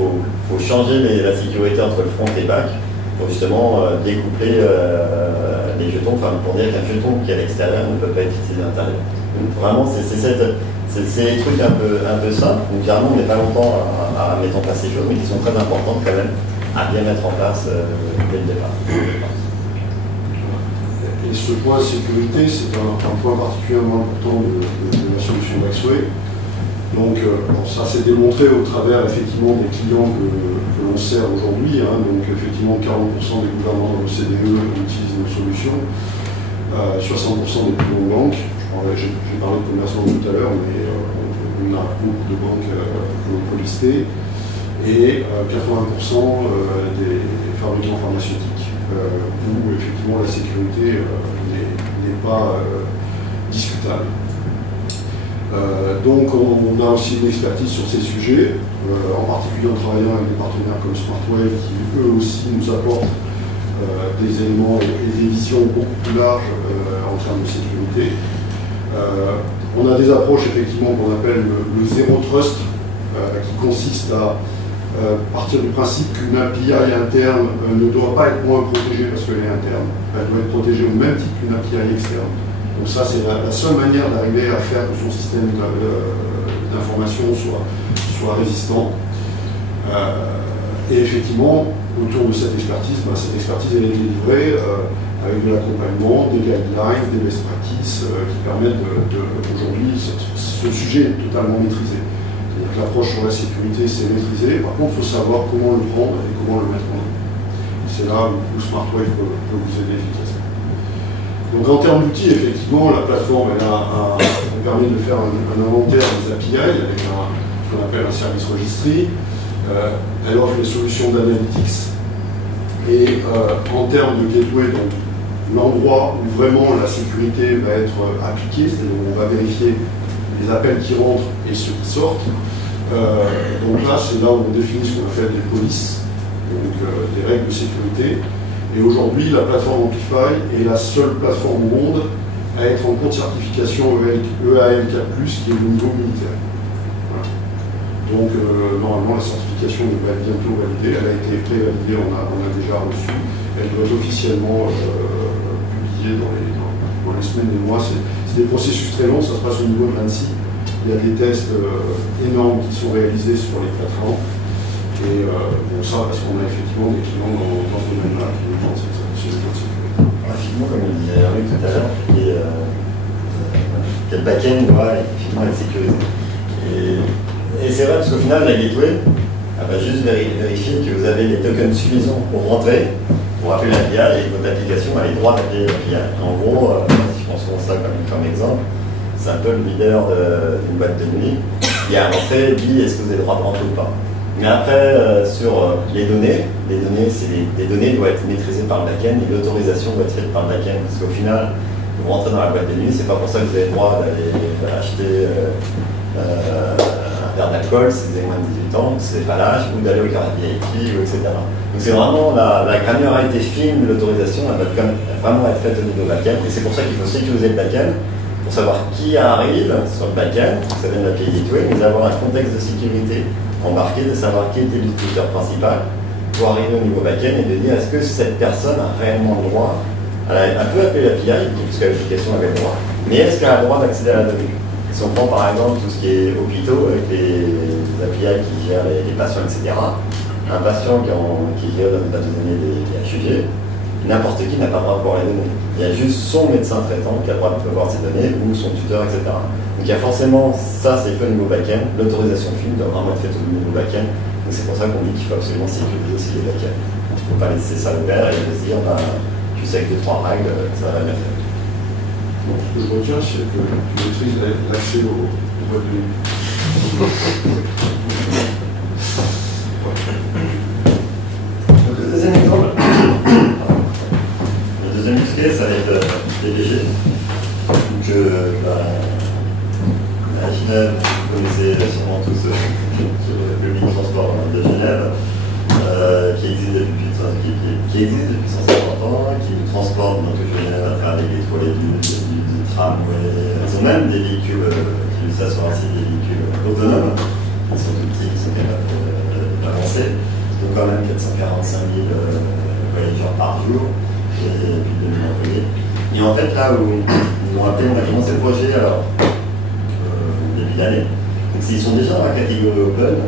faut changer la sécurité entre le front et le back pour justement découpler les jetons, pour dire qu'un jeton qui est à l'extérieur ne peut pas être utilisé à l'intérieur. Donc vraiment c'est des trucs un peu simples, donc généralement on n'est pas longtemps à mettre en place ces choses, mais qui sont très importantes quand même à bien mettre en place dès le départ. Et ce point de sécurité, c'est un point particulièrement important de la solution Maxway. Donc ça s'est démontré au travers effectivement des clients que l'on sert aujourd'hui. Donc effectivement 40% des gouvernements dans le CDE utilisent nos solutions, 60% des plus grandes banques. J'ai parlé de commerce tout à l'heure, mais on a beaucoup de banques que l'on peut lister, et 80% des fabricants pharmaceutiques, où effectivement la sécurité n'est pas discutable. Donc on a aussi une expertise sur ces sujets, en particulier en travaillant avec des partenaires comme SmartWave qui eux aussi nous apportent des éléments et des visions beaucoup plus larges en termes de sécurité. On a des approches effectivement qu'on appelle le zéro trust, qui consiste à partir du principe qu'une API interne ne doit pas être moins protégée parce qu'elle est interne, elle doit être protégée au même titre qu'une API externe. Donc ça c'est la seule manière d'arriver à faire que son système d'information soit résistant. Et effectivement, autour de cette expertise elle est délivrée avec de l'accompagnement, des guidelines, des best practices qui permettent aujourd'hui, ce sujet est totalement maîtrisé. C'est-à-dire que l'approche sur la sécurité, c'est maîtrisé. Par contre, il faut savoir comment le prendre et comment le mettre en œuvre. C'est là où SmartWave peut vous aider efficacement. Donc en termes d'outils, effectivement, la plateforme elle permet de faire un inventaire des API avec ce qu'on appelle un service registry. Elle offre les solutions d'analytics. Et en termes de gateway, donc l'endroit où vraiment la sécurité va être appliquée, c'est-à-dire où on va vérifier les appels qui rentrent et ceux qui sortent. Donc là, c'est là où on définit ce qu'on appelle des polices, donc des règles de sécurité. Et aujourd'hui, la plateforme Amplify est la seule plateforme au monde à être en cours de certification EAL4+, qui est au niveau militaire. Voilà. Donc normalement, la certification devrait être bientôt validée. Elle a été pré-validée, on a déjà reçu. Elle doit être officiellement publiée dans les semaines et mois. C'est des processus très longs, ça se passe au niveau de l'ANSSI. Il y a des tests énormes qui sont réalisés sur les plateformes. Et bon, ça, parce qu'on a effectivement des clients dans ce domaine-là qui nous demandent cette sécurité. Effectivement, comme il disait Henri tout à l'heure, quel back-end doit effectivement être sécurisé. Et c'est vrai, parce qu'au final, la gateway, elle va juste vérifier que vous avez les tokens suffisants pour rentrer, pour appeler l'API, et que votre application a les droits d'appeler l'API. En gros, si je pense ça comme exemple, c'est un peu le leader d'une boîte de nuit qui a rentré et dit est-ce que vous avez le droit de rentrer ou pas. Mais après, sur les données doivent être maîtrisées par le back-end et l'autorisation doit être faite par le back-end. Parce qu'au final, vous rentrez dans la boîte de nuit, c'est pas pour ça que vous avez le droit d'aller acheter un verre d'alcool si vous avez moins de 18 ans, c'est pas l'âge, ou d'aller au Caribbean, etc. Donc c'est vraiment la granularité fine de l'autorisation, elle va vraiment être faite au niveau back-end. Et c'est pour ça qu'il faut sécuriser le back-end, pour savoir qui arrive sur le back-end, ça vient de l'API Gateway, mais d'avoir un contexte de sécurité embarqué, de savoir qui était l'utilisateur principal, pour arriver au niveau back-end et de dire est-ce que cette personne a réellement le droit, elle peut appeler l'API, puisque l'application avait le droit, mais est-ce qu'elle a le droit d'accéder à la donnée? Si on prend par exemple tout ce qui est hôpitaux, avec les API qui gèrent les patients, etc., un patient qui gère dans une base de données des HUG, n'importe qui n'a pas le droit de voir les données. Il y a juste son médecin traitant qui a le droit de voir ces données, ou son tuteur, etc. Donc il y a forcément, ça c'est fait au niveau back-end, l'autorisation film doit vraiment être faite au niveau back-end. Donc c'est pour ça qu'on dit qu'il faut absolument sécuriser aussi les back-end. Il ne faut pas laisser ça ouvert et se dire, bah, tu sais que 2-3 règles, ça va bien faire. Donc ce que je retiens, c'est que tu maîtrises l'accès au web de l'île. Donc le deuxième exemple, le deuxième use case, ça va être TPG. Donc à Genève, vous connaissez sûrement tous le public transport de Genève, qui existe depuis 150 ans, qui nous transporte donc Genève à travers les trolleybus, du tramway. Ils ont même des véhicules, qui s'assurent ainsi des véhicules autonomes, qui sont tout petits, qui sont capables d'avancer. Ils ont quand même 445 000 voyageurs par jour et plus de 2000 employés. Et en fait, là où ils nous ont appelé, on a commencé le projet alors, début d'année. Donc s'ils sont déjà dans la catégorie open,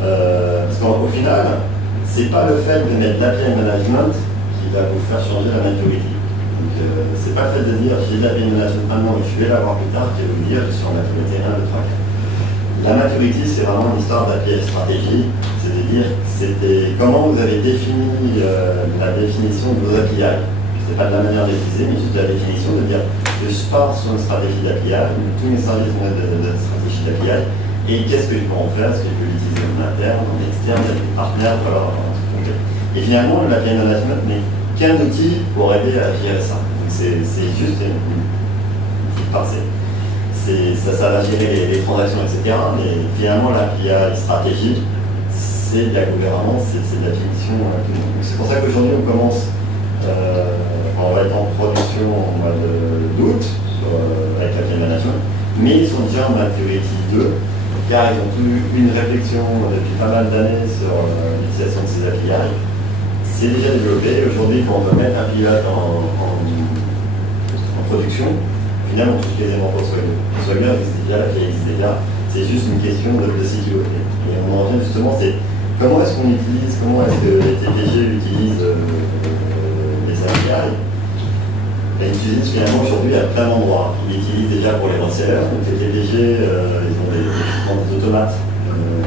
parce qu'au final, c'est pas le fait de mettre l'API management qui va vous faire changer la maturity. Donc c'est pas le fait de dire j'ai l'API management maintenant et je vais l'avoir plus tard qui va vous dire je suis en maturité 1 de track. La maturity, c'est vraiment une histoire d'API stratégie, c'est-à-dire c'était comment vous avez défini la définition de vos API. C'est pas de la manière d'utiliser, mais juste de la définition, de dire je pars sur une stratégie d'API, tous mes services vont être de stratégie d'API, et qu'est-ce que je peux en faire, est-ce que je peux l'utiliser en interne, en externe, avec des partenaires, voilà. Et finalement, l'API management n'est qu'un outil pour aider à gérer ça. Donc c'est juste une petite partie. Ça va gérer les transactions, etc. Mais finalement, l'API stratégie, c'est de la gouvernance, c'est de la définition. C'est pour ça qu'aujourd'hui, on commence. On va être en production au mois d'août avec la API management, mais ils sont déjà en maturity 2 car ils ont eu une réflexion depuis pas mal d'années sur l'utilisation de ces API. C'est déjà développé. Aujourd'hui, quand on va mettre un pilote en production, finalement, tout ce qui est éléments pour Swagger existe déjà, l'API existe déjà. C'est juste une question de sécurité. Et on en revient justement, c'est comment est-ce qu'on utilise, comment est-ce que les TPG utilisent les API. Ils utilisent finalement aujourd'hui à plein d'endroits. Ils l'utilisent déjà pour les resellers. Donc les TPG, ils ont des automates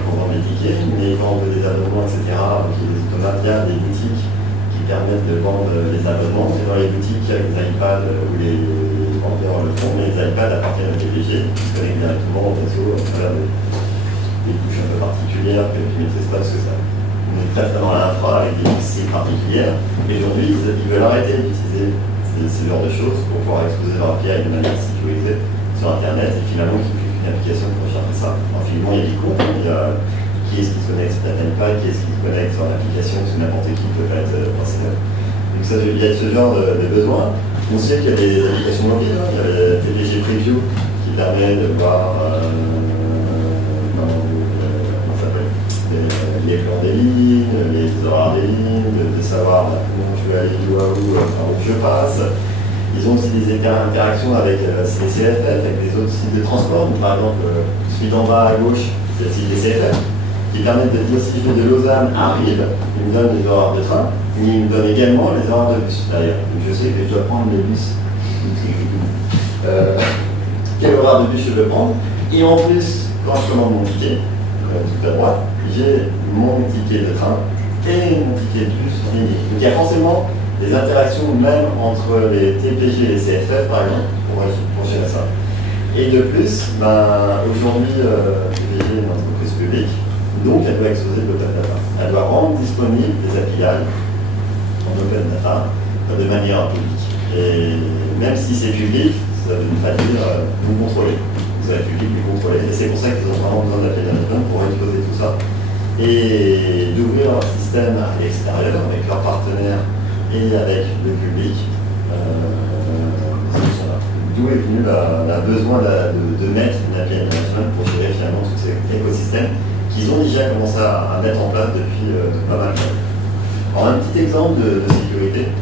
pour vendre les tickets, mais quand on veut des abonnements, etc., les automates, il y a des boutiques qui permettent de vendre les abonnements. Et dans les boutiques, il y a les iPads où les vendeurs le font, mais les iPads appartiennent aux TPG, qui se connectent directement au réseau à travers des couches un peu particulières que tu ne maîtrises pas parce que ça. On est très dans l'infra avec des cibles particulières. Et aujourd'hui, ils veulent arrêter d'utiliser ce genre de choses pour pouvoir exposer leur API de manière sécurisée sur Internet et finalement qu'il n'y ait qu'une application pour chercher ça. En finalement, il y a des comptes, il y a qui est-ce qui se connecte sur Internet, qui est-ce qui se connecte sur l'application, parce que n'importe qui peut pas être professionnel. Donc ça, il y a ce genre de besoins. On sait qu'il y a des applications mobiles, il y a le TPG Preview qui permet de voir les plans des lignes, les horaires des lignes, de savoir comment je vais aller où je passe. Ils ont aussi des interactions avec les CFF, avec les autres sites de transport. Donc, par exemple, celui d'en bas à gauche, c'est le site des CFF, qui permettent de dire si je vais de Lausanne à Rive, il me donne les horaires de train, mais il me donne également les horaires de bus d'ailleurs. Donc je sais que je dois prendre les bus. Quel horaire de bus je vais prendre. Et en plus, quand je commande mon ticket, tout à droite, j'ai mon ticket de train et mon ticket de bus en ligne. Donc il y a forcément des interactions même entre les TPG et les CFF par exemple pour gérer ça. Et de plus, aujourd'hui, TPG est une entreprise publique, donc elle doit exposer de l'open data. Elle doit rendre disponible des API en open data de manière publique. Et même si c'est public, ça ne veut pas dire vous contrôlez. Vous avez public, vous contrôlez. Et c'est pour ça qu'ils ont vraiment besoin d'API management pour exposer tout ça. Et d'ouvrir leur système à l'extérieur avec leurs partenaires et avec le public. D'où est venu le besoin de mettre une API management pour gérer finalement tout cet écosystème qu'ils ont déjà commencé à mettre en place depuis pas mal de temps. Alors un petit exemple de sécurité.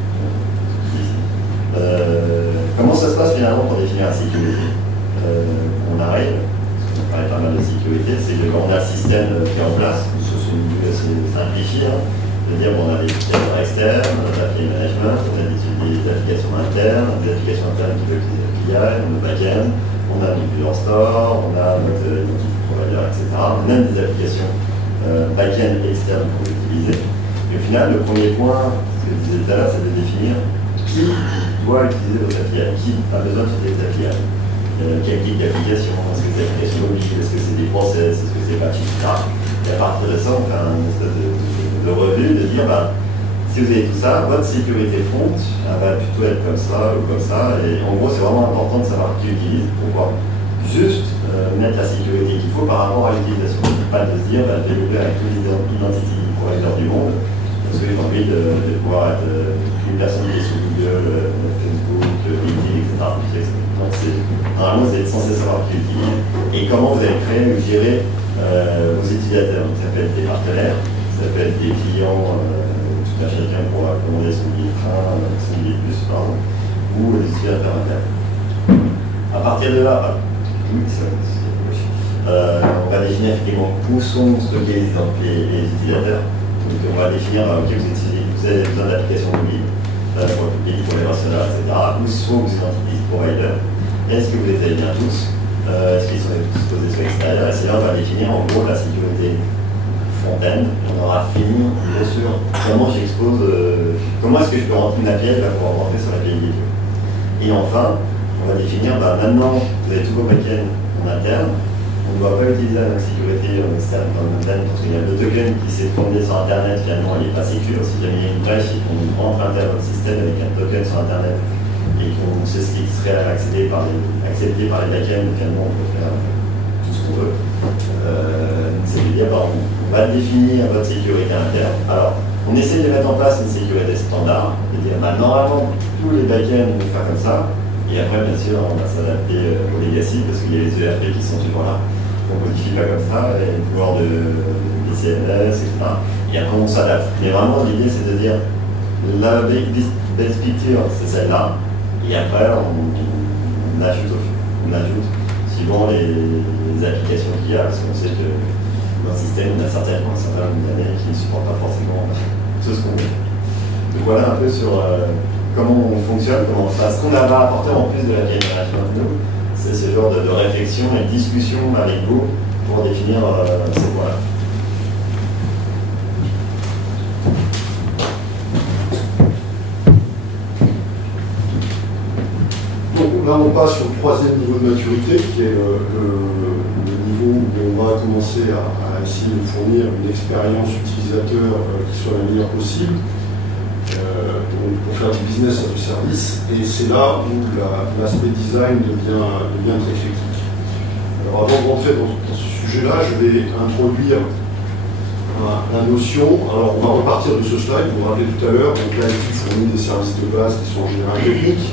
Comment ça se passe finalement pour définir la sécurité? On arrive, parce qu'on parlait pas mal de sécurité, c'est que quand on a le système qui est en place, c'est assez simplifié, hein, C'est-à-dire qu'on a des utilisateurs externes, on a l'API management, on a des applications internes, des applications internes qui veulent utiliser l'API, on a back-end, on a notre bureau store, on a notre identity provider, etc. On a même des applications back-end externes pour l'utiliser. Et au final, le premier point, ce que je disais tout à l'heure, c'est de définir qui doit utiliser votre API, qui a besoin de cette API. Quel type d'application, est-ce que c'est des applications mobiles, est-ce que c'est des process, est-ce que c'est batch, etc. Et à partir de ça, on fait une espèce de revue, de dire, bah, si vous avez tout ça, votre sécurité front, elle va plutôt être comme ça ou comme ça. Et en gros, c'est vraiment important de savoir qui utilise pour pouvoir juste mettre la sécurité qu'il faut par rapport à l'utilisation. Pas de se dire, bah, je vais l'ouvrir avec tous les identity providers du monde, parce que j'ai envie de pouvoir être une personne qui est sur Google, Facebook, LinkedIn, etc. Donc normalement, vous êtes censé savoir qui utilise et comment vous allez créer ou gérer vos utilisateurs. Ça peut être des partenaires, ça peut être des clients, tout à chacun pourra commander son billet de train, son billet de bus, pardon, ou des utilisateurs internes. À partir de là, on va définir effectivement où sont stockés les utilisateurs. Donc on va définir, ok, vous avez besoin d'applications mobiles, pour le pays, pour les nationales, etc. Où sont vos identity providers? Est-ce que vous les avez bien tous? Est-ce qu'ils sont exposés sur l'extérieur? Et c'est là on va définir en gros la sécurité front-end. On aura fini, bien sûr, comment j'expose, comment est-ce que je peux rentrer une API pour pouvoir rentrer sur l'API gateway. Et enfin, on va définir, bah, maintenant, vous avez tous vos backends en interne. On ne doit pas utiliser la même sécurité en externe qu'en interne parce qu'il y a le token qui s'est tombé sur Internet, finalement, il n'est pas sécure. Si jamais il y a une brèche et qu'on rentre à l'intérieur de votre système avec un token sur Internet et qu'on sait ce qui serait accepté par les backends, finalement, on peut faire tout ce qu'on veut. C'est-à-dire, bah, on va définir votre sécurité interne. Alors, on essaie de mettre en place une sécurité standard, c'est-à-dire, bah, normalement, tous les backends vont faire comme ça. Et après, bien sûr, on va s'adapter au legacy parce qu'il y a les ERP qui sont toujours là. On ne modifie pas comme ça, il y a le pouvoir des CMS, etc. Et après, on s'adapte. Mais vraiment, l'idée, c'est de dire la best picture, c'est celle-là. Et après, on ajoute suivant les applications qu'il y a, parce qu'on sait que dans le système, on a certainement un certain nombre d'années qui ne supportent pas forcément tout ce qu'on veut. Donc voilà un peu sur comment on fonctionne, comment on fait. Ce qu'on a apporté en plus de la API management, nous, c'est ce genre de réflexion et de discussion avec vous pour définir ces points-là. Donc là, on passe sur le troisième niveau de maturité, qui est le niveau où on va commencer à essayer de fournir une expérience utilisateur qui soit la meilleure possible. Donc pour faire du business à du service, et c'est là où l'aspect design devient très critique. Alors avant de rentrer dans ce sujet-là, je vais introduire la notion. Alors on va repartir de ce slide, vous vous rappelez tout à l'heure, donc là il fournit des services de base qui sont en général techniques.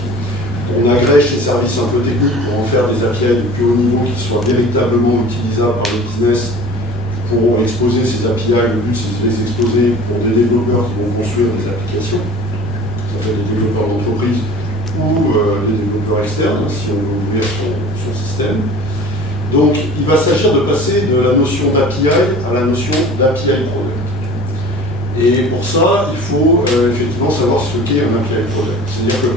On agrège ces services un peu techniques pour en faire des API de plus haut niveau qui soient véritablement utilisables par le business pour exposer ces API. Le but, c'est de les exposer pour des développeurs qui vont construire des applications, ça s'appelle des développeurs d'entreprise ou des développeurs externes, si on veut ouvrir son système. Donc, il va s'agir de passer de la notion d'API à la notion d'API product. Et pour ça, il faut effectivement savoir ce qu'est un API product. C'est-à-dire que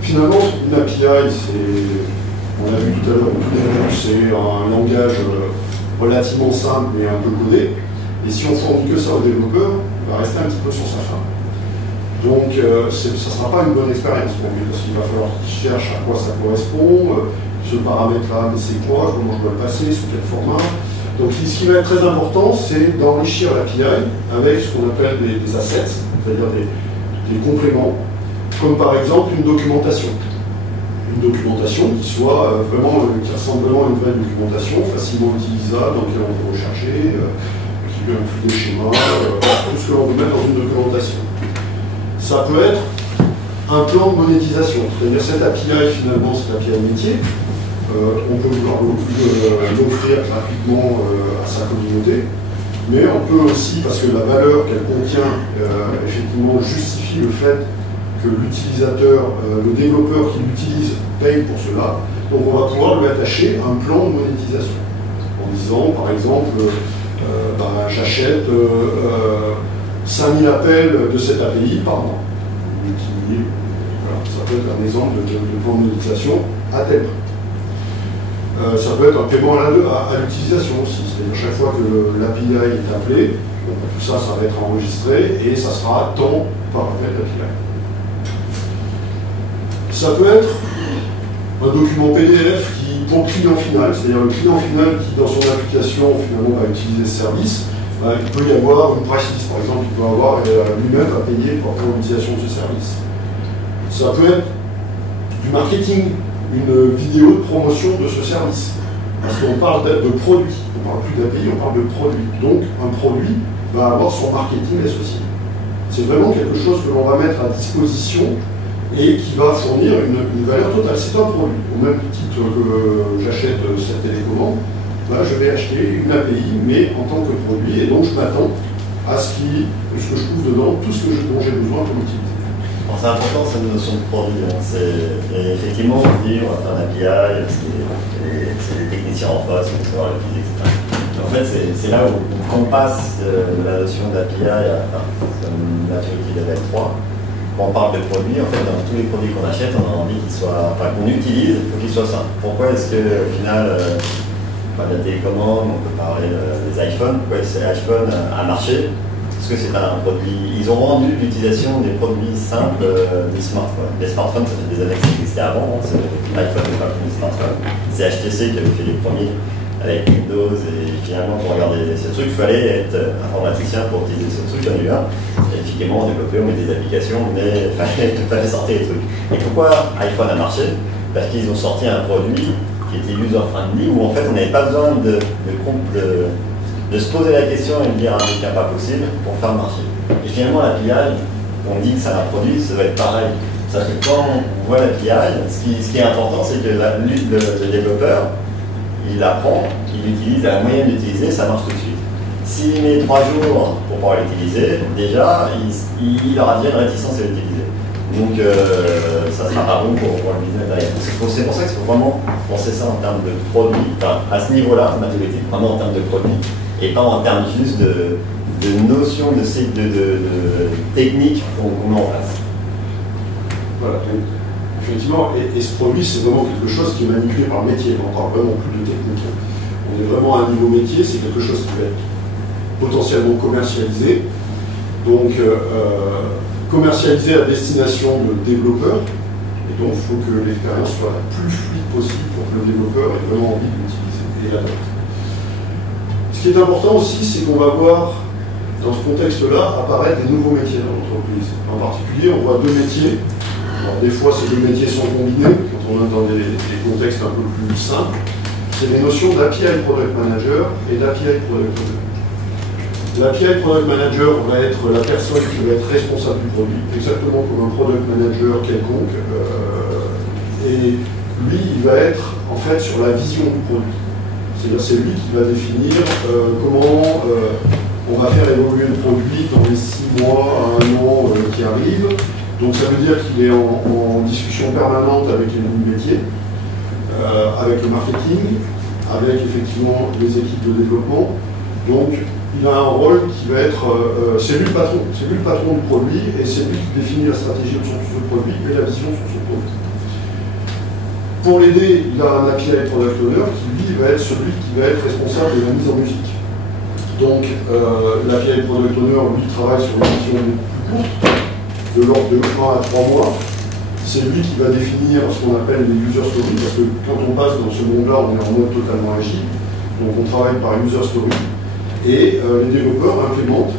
finalement, une API, on l'a vu tout à l'heure au tout début, c'est un langage relativement simple mais un peu codé. Et si on fournit que ça aux développeurs, il va rester un petit peu sur sa fin. Donc, ça ne sera pas une bonne expérience pour lui, parce qu'il va falloir qu'il cherche à quoi ça correspond, ce paramètre-là, mais c'est quoi, comment je dois le passer, sous quel format. Donc, ce qui va être très important, c'est d'enrichir l'API avec ce qu'on appelle des assets, c'est-à-dire des compléments, comme par exemple une documentation. Une documentation qui soit qui ressemble vraiment à une vraie documentation, facilement utilisable, dans laquelle on peut rechercher, qui peut inclure des schémas, tout ce que l'on peut mettre dans une documentation. Ça peut être un plan de monétisation, c'est-à-dire cette API, finalement, cette API métier, on peut vouloir l'offrir gratuitement à sa communauté, mais on peut aussi, parce que la valeur qu'elle contient, effectivement, justifie le fait que l'utilisateur, le développeur qui l'utilise paye pour cela. Donc on va pouvoir lui attacher un plan de monétisation en disant par exemple j'achète 5000 appels de cette API par mois. Voilà, ça peut être un exemple de plan de monétisation à tel prix. Ça peut être un paiement à l'utilisation aussi, c'est-à-dire chaque fois que l'API est appelée, tout ça, ça va être enregistré et ça sera tant par appel d'API. Ça peut être un document PDF qui, pour le client final, c'est-à-dire le client final qui, dans son application, finalement, va utiliser ce service, il peut y avoir une price list, par exemple, il peut avoir lui-même à payer pour l'utilisation de ce service. Ça peut être du marketing, une vidéo de promotion de ce service. Parce qu'on parle de produit, on ne parle plus d'API, on parle de produit. Donc un produit va avoir son marketing associé. C'est vraiment quelque chose que l'on va mettre à disposition et qui va fournir une valeur totale. C'est un produit. Au même titre que j'achète cette télécommande, je vais acheter une API, mais en tant que produit, et donc je m'attends à ce que je trouve dedans tout ce dont j'ai besoin pour l'utiliser. C'est important cette notion de produit. Hein. Effectivement, on dit on va faire un API, c'est des techniciens en face, on va savoir l'utiliser, etc. En fait, c'est là où on passe de la notion d'API à une maturité level 3. Quand on parle de produits, en fait, dans tous les produits qu'on achète, on a envie qu'ils soient, qu'on utilise, il faut qu'ils soient simples. Pourquoi est-ce qu'au final, la télécommande, on peut parler des iPhones, pourquoi est-ce que l'iPhone a marché? Parce que c'est un produit. Ils ont rendu l'utilisation des produits simples des smartphones. Les smartphones, ça fait des années que ça existait avant. Hein. L'iPhone n'est pas comme les smartphones. C'est HTC qui avait fait les premiers avec Windows. Et finalement, pour regarder ce truc, il fallait être informaticien pour utiliser ce truc. Il y en a eu un. Et effectivement, on développait, on met des applications, mais il fallait sortir les trucs. Et pourquoi iPhone a marché? Parce qu'ils ont sorti un produit qui était user-friendly, où en fait, on n'avait pas besoin de se poser la question et de dire un truc pas possible pour faire marcher. Et finalement, l'API, on dit que c'est un produit, ça va être pareil. C'est-à-dire que quand on voit l'API, ce qui est important, c'est que le développeur, il apprend, il l'utilise, à la moyenne d'utiliser, ça marche tout de suite. S'il met 3 jours pour pouvoir l'utiliser, déjà, il aura déjà une réticence à l'utiliser. Donc, ça sera pas bon pour le business derrière. C'est pour ça qu'il faut vraiment penser ça en termes de produit, enfin, à ce niveau-là, vraiment en termes de produit, et pas en termes juste de notions de techniques qu'on met en place. Voilà, donc, effectivement, et ce produit, c'est vraiment quelque chose qui est manipulé par le métier. On ne parle vraiment plus de technique. On est vraiment à un niveau métier, c'est quelque chose qui va être potentiellement commercialisé. Donc, commercialisé à destination de développeurs. Et donc, il faut que l'expérience soit la plus fluide possible pour que le développeur ait vraiment envie de l'utiliser et l'adopter. Ce qui est important aussi, c'est qu'on va voir, dans ce contexte-là, apparaître des nouveaux métiers dans l'entreprise. En particulier, on voit 2 métiers. Alors, des fois, ces 2 métiers sont combinés, quand on est dans des contextes un peu plus simples. C'est les notions d'API Product Manager et d'API Product Owner. L'API Product Manager va être la personne qui va être responsable du produit, exactement comme un Product Manager quelconque. Et lui, il va être en fait sur la vision du produit. C'est-à-dire c'est lui qui va définir comment on va faire évoluer le produit dans les 6 mois à 1 an qui arrivent. Donc ça veut dire qu'il est en discussion permanente avec les métiers, avec le marketing, avec effectivement les équipes de développement. Donc il a un rôle qui va être, c'est lui le patron du produit et c'est lui qui définit la stratégie de son produit et la vision sur son produit. Pour l'aider, il a un API Product Owner qui lui va être celui qui va être responsable de la mise en musique. Donc l'API Product Owner lui travaille sur une vision beaucoup plus courte, de l'ordre de 1 à 3 mois. C'est lui qui va définir ce qu'on appelle les user stories, parce que quand on passe dans ce monde-là, on est en mode totalement agile. Donc on travaille par user story. Et les développeurs implémentent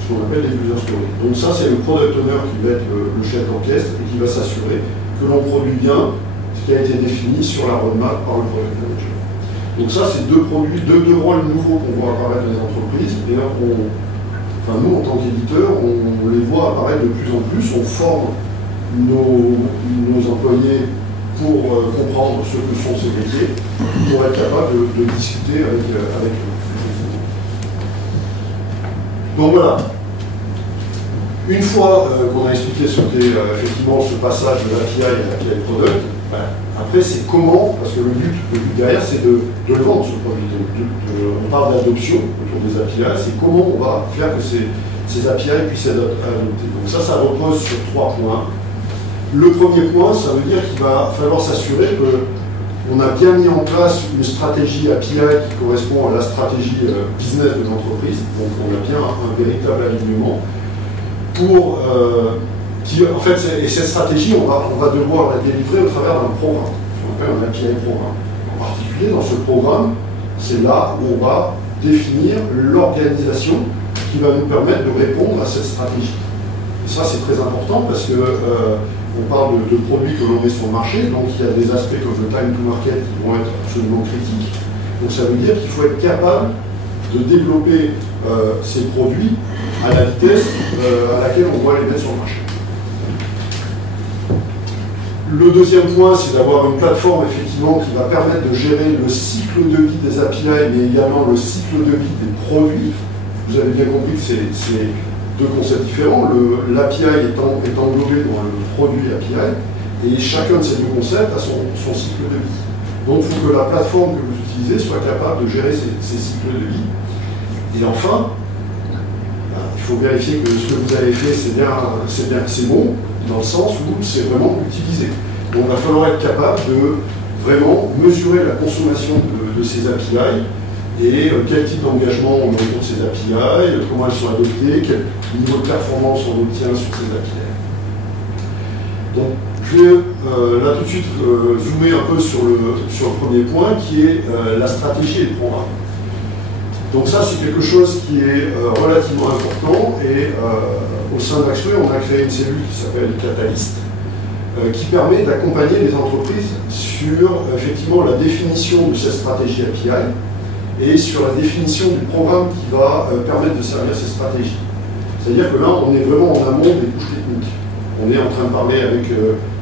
ce qu'on appelle les user stories. Donc ça, c'est le product owner qui va être le chef d'orchestre et qui va s'assurer que l'on produit bien ce qui a été défini sur la roadmap par le product manager. Donc ça, c'est 2 rôles nouveaux qu'on voit apparaître dans les entreprises. Et là, nous, en tant qu'éditeurs, on les voit apparaître de plus en plus. On forme nos employés pour comprendre ce que sont ces métiers, pour être capable de discuter avec eux. Donc voilà. Une fois qu'on a expliqué ce qu'est effectivement ce passage de l'API à l'API Product, Après, c'est comment, parce que le but derrière, c'est de le vendre, ce produit. On parle d'adoption autour des API, c'est comment on va faire que ces API puissent être adoptés. Donc ça repose sur 3 points. Le premier point, ça veut dire qu'il va falloir s'assurer qu'on a bien mis en place une stratégie API qui correspond à la stratégie business de l'entreprise. Donc on a bien un véritable alignement pour... en fait, et cette stratégie, on va devoir la délivrer au travers d'un programme, qu'on appelle un API programme. En particulier, dans ce programme, c'est là où on va définir l'organisation qui va nous permettre de répondre à cette stratégie. Et ça, c'est très important parce que on parle de produits que l'on met sur le marché, donc il y a des aspects comme le time to market qui vont être absolument critiques. Donc ça veut dire qu'il faut être capable de développer ces produits à la vitesse à laquelle on doit les mettre sur le marché. Le deuxième point, c'est d'avoir une plateforme effectivement qui va permettre de gérer le cycle de vie des API, mais également le cycle de vie des produits. Vous avez bien compris que c'est deux concepts différents. L'API est englobé dans le produit API, et chacun de ces deux concepts a son cycle de vie. Donc il faut que la plateforme que vous utilisez soit capable de gérer ces cycles de vie. Et enfin, il faut vérifier que ce que vous avez fait, c'est bon, dans le sens où c'est vraiment utilisé. Donc il va falloir être capable de vraiment mesurer la consommation de ces API et quel type d'engagement on met autour de ces API, comment elles sont adoptées, quel niveau de performance on obtient sur ces API. Donc je vais là tout de suite zoomer un peu sur le premier point qui est la stratégie et le programme. Donc ça, c'est quelque chose qui est relativement important, et au sein d'Axway, on a créé une cellule qui s'appelle Catalyst, qui permet d'accompagner les entreprises sur effectivement la définition de cette stratégie API et sur la définition du programme qui va permettre de servir ces stratégies. C'est-à-dire que là, on est vraiment en amont des couches techniques. On est en train de parler avec,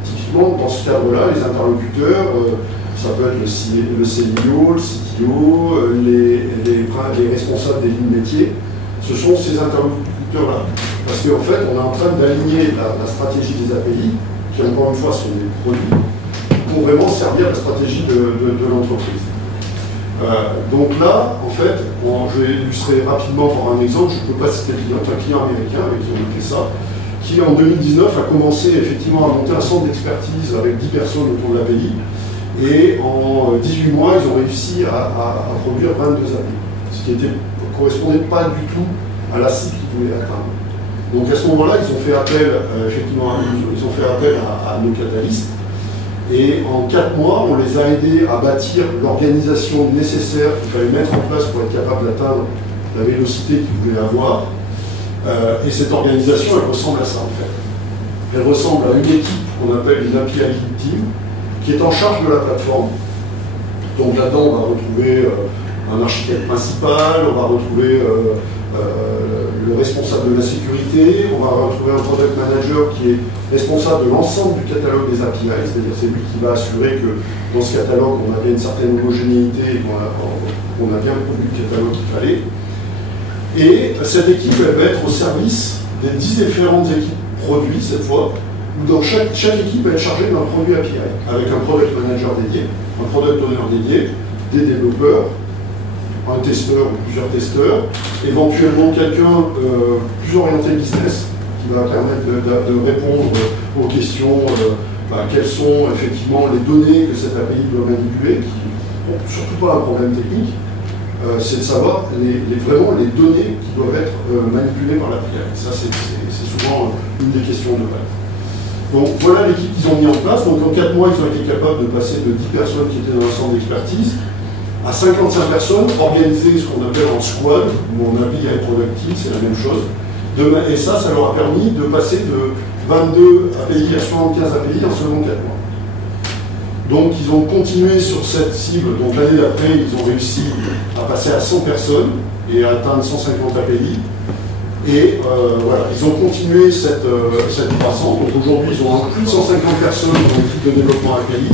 typiquement, dans ce cadre-là, les interlocuteurs, ça peut être le CIO, le CTO, les responsables des lignes métiers. Ce sont ces interlocuteurs-là. Parce qu'en fait, on est en train d'aligner la stratégie des API, qui encore une fois sont des produits, pour vraiment servir la stratégie de l'entreprise. Donc là, en fait, je vais illustrer rapidement par un exemple. Je ne peux pas citer le client, c'est un client américain avec qui on a fait ça, qui en 2019 a commencé effectivement à monter un centre d'expertise avec 10 personnes autour de l'API. Et en 18 mois, ils ont réussi à produire 22 API, ce qui ne correspondait pas du tout à la cible qu'ils voulaient atteindre. Donc à ce moment-là, ils ont fait appel, effectivement, ils ont fait appel à nos catalystes. Et en 4 mois, on les a aidés à bâtir l'organisation nécessaire qu'il fallait mettre en place pour être capable d'atteindre la vélocité qu'ils voulaient avoir. Et cette organisation, elle ressemble à ça en fait. Elle ressemble à une équipe qu'on appelle une API Lead Team, qui est en charge de la plateforme. Donc là-dedans, on va retrouver un architecte principal, on va retrouver le responsable de la sécurité, on va retrouver un product manager qui est responsable de l'ensemble du catalogue des API, c'est-à-dire c'est lui qui va assurer que dans ce catalogue, on a bien une certaine homogénéité et qu'on a bien produit le catalogue qu'il fallait. Et cette équipe, elle va être au service des 10 différentes équipes produits, cette fois, où dans chaque équipe va être chargée d'un produit API, avec un product manager dédié, un product owner dédié, des développeurs, un testeur ou plusieurs testeurs, éventuellement quelqu'un plus orienté business, qui va permettre de répondre aux questions, quelles sont effectivement les données que cette API doit manipuler, qui n'ont surtout pas un problème technique, c'est de savoir vraiment les données qui doivent être manipulées par l'API. Ça, c'est souvent une des questions de base. Donc voilà l'équipe qu'ils ont mis en place. Donc en 4 mois, ils ont été capables de passer de 10 personnes qui étaient dans un centre d'expertise à 55 personnes organisées, ce qu'on appelle en squad, où on habille avec product team, c'est la même chose. Et ça leur a permis de passer de 22 API à 75 API en seulement 4 mois. Donc ils ont continué sur cette cible. Donc l'année d'après, ils ont réussi à passer à 100 personnes et à atteindre 150 API. Et voilà, ils ont continué cette croissance. Donc aujourd'hui, ils ont plus de 150 personnes dans l'équipe de développement API.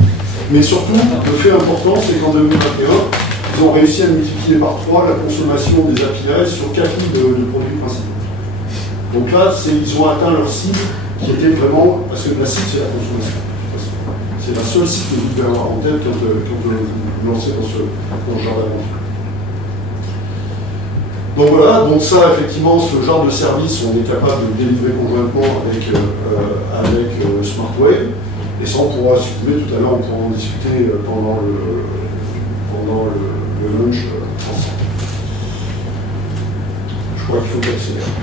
Mais surtout, le fait important, c'est qu'en 2021, ils ont réussi à multiplier par 3 la consommation des API sur 4 lignes de produits principaux. Donc là, ils ont atteint leur cible qui était vraiment, parce que la cible, c'est la consommation. C'est la seule cible que vous devez avoir en tête quand vous vous lancez dans ce genre d'aventure. Donc voilà, donc ça effectivement, ce genre de service, on est capable de délivrer conjointement avec SmartWave. Et ça, on pourra, si vous voulez, tout à l'heure, on pourra en discuter pendant le lunch ensemble. Je crois qu'il faut accélérer.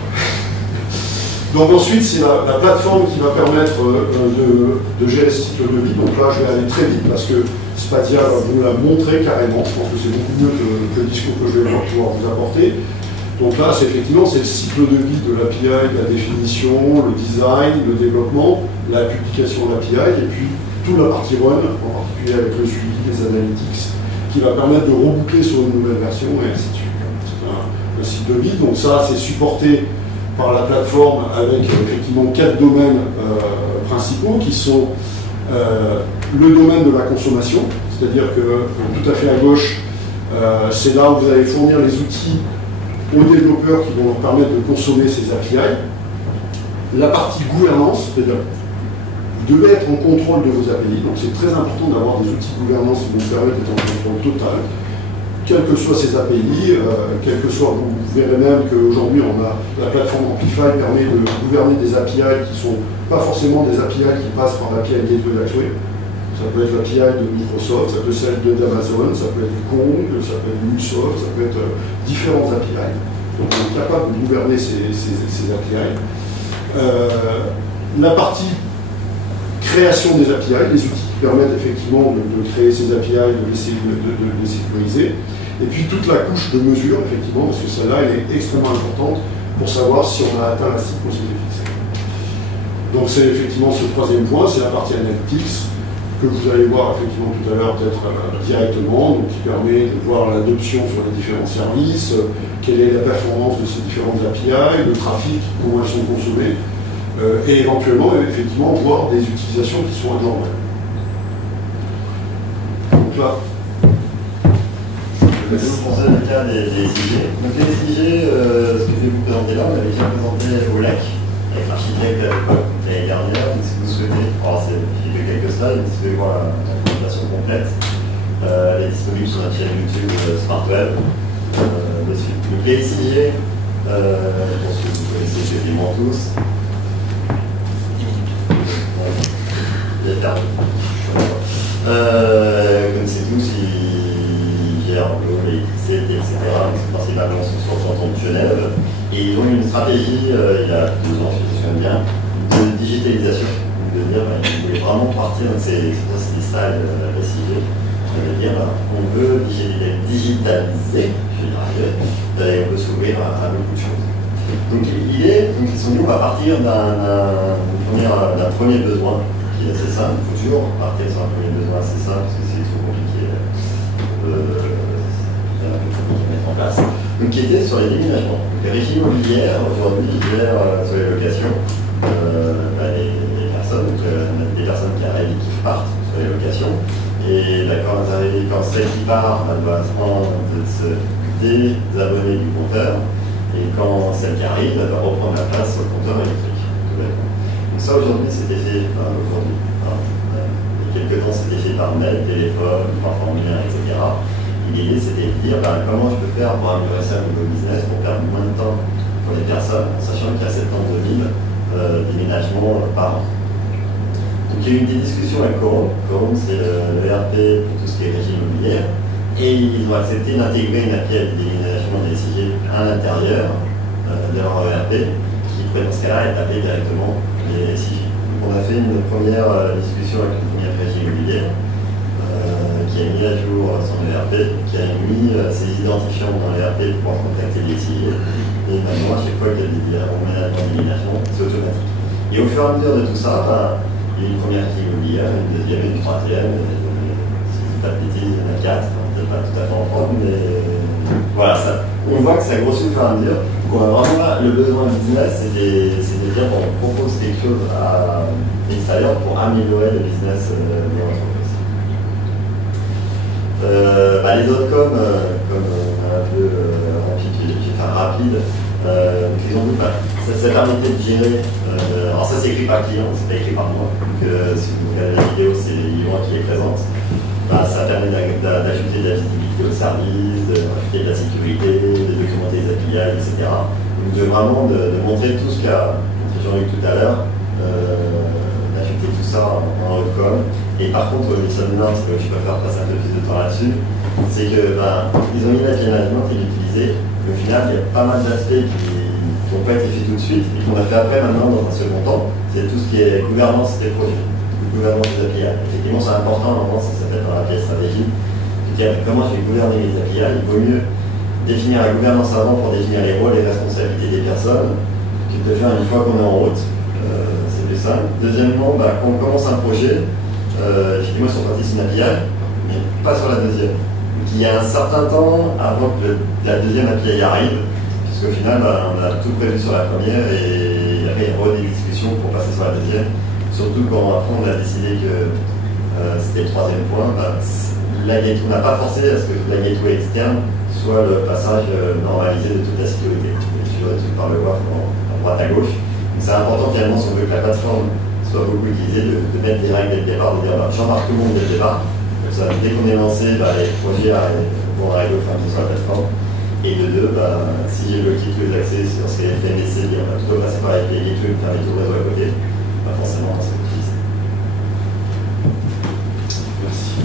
Donc ensuite, c'est la plateforme qui va permettre de gérer ce cycle de vie. Donc là, je vais aller très vite parce que Spatia va vous la montrer carrément. Je pense que c'est beaucoup mieux que le discours que je vais pouvoir vous apporter. Donc là, c'est effectivement le cycle de vie de l'API, la définition, le design, le développement, la publication de l'API, et puis toute la partie run, en particulier avec le suivi, les analytics, qui va permettre de reboucler sur une nouvelle version, et ainsi de suite. C'est un cycle de vie. Donc ça, c'est supporté par la plateforme avec effectivement 4 domaines principaux qui sont le domaine de la consommation, c'est-à-dire que tout à fait à gauche, c'est là où vous allez fournir les outils aux développeurs qui vont leur permettre de consommer ces API. La partie gouvernance, c'est-à-dire vous devez être en contrôle de vos API, donc c'est très important d'avoir des outils de gouvernance qui vont vous permettre d'être en contrôle total, quelles que soient ces API, quel que soit, vous verrez même qu'aujourd'hui la plateforme Amplify permet de gouverner des API qui ne sont pas forcément des API qui passent par l'API Gateway d'Axway. Ça peut être l'API de Microsoft, ça peut être celle d'Amazon, ça peut être Kong, ça peut être Luxoft, ça peut être différentes API. Donc on est capable de gouverner ces API. La partie création des API, les outils qui permettent effectivement de créer ces API, de les sécuriser. Et puis toute la couche de mesure, effectivement, parce que celle-là, elle est extrêmement importante pour savoir si on a atteint la cible qu'on s'était fixée. Donc c'est effectivement ce troisième point, c'est la partie analytics, que vous allez voir effectivement tout à l'heure peut-être directement, donc qui permet de voir l'adoption sur les différents services, quelle est la performance de ces différentes API, le trafic, comment elles sont consommées, et éventuellement effectivement voir des utilisations qui sont anormales. Donc là, je vais vous poser le cas des SIG. Donc les SIG, ce que je vais vous présenter là, on l'avait déjà présenté au LAC, avec l'architecte l'année dernière, donc si vous souhaitez, alors j'ai fait quelques slides, mais si vous voulez voir la présentation complète, elle est disponible sur notre chaîne YouTube SmartWave dessus. Donc les SIG, pour ceux que vous connaissez quasiment tous, connaissez tous, ils gèrent l'eau, l'électricité, etc. Principalement sur le canton de Genève. Et ils ont une stratégie, il y a 2 ans, si je me souviens bien, de digitalisation. De dire, ils voulaient vraiment partir, c'est des slides SIG, de dire, on veut digitaliser, je vais y arriver, et on veut s'ouvrir à beaucoup de choses. Donc l'idée, ils sont dit, on va partir d'un premier besoin, qui est assez simple, il faut toujours partir sur un premier besoin assez simple, parce que c'est trop compliqué à mettre en place. Donc qui était sur les déménagements. Les régies immobilières, aujourd'hui, gèrent sur les locations les personnes, donc des personnes qui arrivent et qui partent sur les locations. Et quand celle qui part, elle doit se désabonner du compteur. Et quand celle qui arrive, elle va reprendre la place sur le compteur électrique. Donc ça, aujourd'hui, c'était fait, aujourd'hui, il y a quelques temps, c'était fait par mail, téléphone, par formulaire, etc. L'idée, c'était de dire comment je peux faire pour améliorer ça au niveau business, pour perdre moins de temps pour les personnes, en sachant qu'il y a 72 000 déménagements par an. Donc il y a eu des discussions avec Corum. Corum, c'est le ERP pour tout ce qui est régie immobilière. Et ils ont accepté d'intégrer une API de déménagement des SIG à l'intérieur de leur ERP, qui pourrait dans ce cas-là établir directement les SIG. Donc on a fait une première discussion avec une première régie immobilière qui a mis à jour son ERP, qui a mis ses identifiants dans l'ERP pour pouvoir contacter les SIG. Et maintenant, à chaque fois qu'il y a des emménagements de déménagement, c'est automatique. Et au fur et à mesure de tout ça, il y a une première régie immobilière, une deuxième, une troisième, si je ne dis pas de bêtises, il y en a 4. Peut-être pas tout à fait en forme, mais voilà, on voit que ça grossit au fur et à mesure. Vraiment, là, le besoin du business, c'est de dire qu'on propose quelque chose à l'extérieur pour améliorer le business de l'entreprise. Les autres comme un peu rapide, exemple, ça permettait de gérer. Alors ça c'est écrit par le client, c'est pas écrit par moi. Donc si vous regardez la vidéo, c'est Yvan qui est présente. Ça permet d'ajouter de la visibilité au service, d'ajouter de la sécurité, de documenter les API, etc. Donc vraiment de montrer tout ce qu'a montré Jean-Luc tout à l'heure, d'ajouter tout ça en haut de com. Et par contre, Wilson Nord, c'est que je préfère passer un peu plus de temps là-dessus, c'est que ils ont mis l'API management et l'utiliser. Au final, il y a pas mal d'aspects qui n'ont pas été faits tout de suite et qu'on a fait après maintenant dans un second temps. C'est tout ce qui est gouvernance des projets, gouvernance des API. Effectivement, c'est important, normalement, ça s'appelle dans l'API stratégie. Comment je vais gouverner les API, il vaut mieux définir la gouvernance avant pour définir les rôles et les responsabilités des personnes que de le faire une fois qu'on est en route. C'est plus simple. Deuxièmement, quand on commence un projet, effectivement, ils sont partis sur une API, mais pas sur la deuxième. Donc, il y a un certain temps avant que la deuxième API arrive, puisqu'au final, on a tout prévu sur la première et il y avait des discussions pour passer sur la deuxième. Surtout quand après on a décidé que c'était le troisième point, la gateway, on n'a pas forcé à ce que la gateway externe soit le passage normalisé de toute la sécurité. Tu peux le voir à droite à gauche. C'est important finalement si on veut que la plateforme soit beaucoup utilisée, de mettre des règles dès le départ, de dire j'embarque tout le monde dès le départ. Comme ça, dès qu'on est lancé, les projets vont arriver au fin de sur la plateforme. Et de deux, si j'ai bloqué tous les accès sur ce qui est FMSC, dire tout doit passer par les gateway, faire les tours réseau à côté, forcément c'est utilisé. Merci.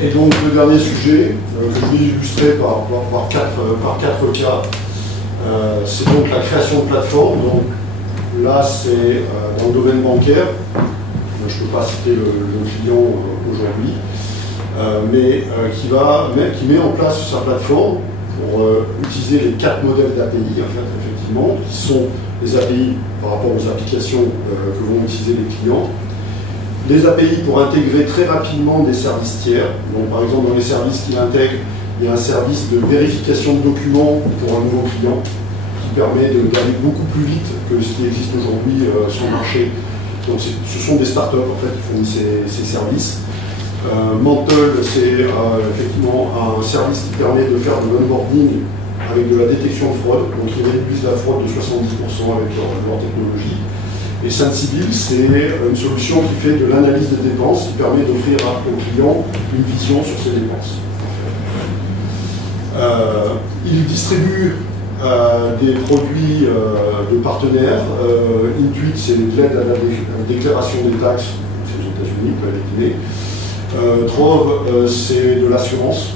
Et donc le dernier sujet, que je vais illustrer par quatre cas, c'est donc la création de plateformes. Donc là c'est dans le domaine bancaire. Je ne peux pas citer le client aujourd'hui, mais qui met en place sa plateforme pour utiliser les 4 modèles d'API, en fait, effectivement, qui sont les API par rapport aux applications que vont utiliser les clients. Les API pour intégrer très rapidement des services tiers. Donc, par exemple, dans les services qu'il intègre, il y a un service de vérification de documents pour un nouveau client qui permet d'aller beaucoup plus vite que ce qui existe aujourd'hui sur le marché. Donc, ce sont des startups en fait, qui fournissent ces services. Mantle, c'est effectivement un service qui permet de faire de l'onboarding avec de la détection de fraude. Donc, ils réduisent la fraude de 70% avec leur technologie. Et Sensible, c'est une solution qui fait de l'analyse des dépenses, qui permet d'offrir aux clients une vision sur ses dépenses. Il distribue des produits de partenaires. Intuit, c'est l'aide à la déclaration des taxes, c'est aux États-Unis, vous l'avez deviné. Trove, c'est de l'assurance,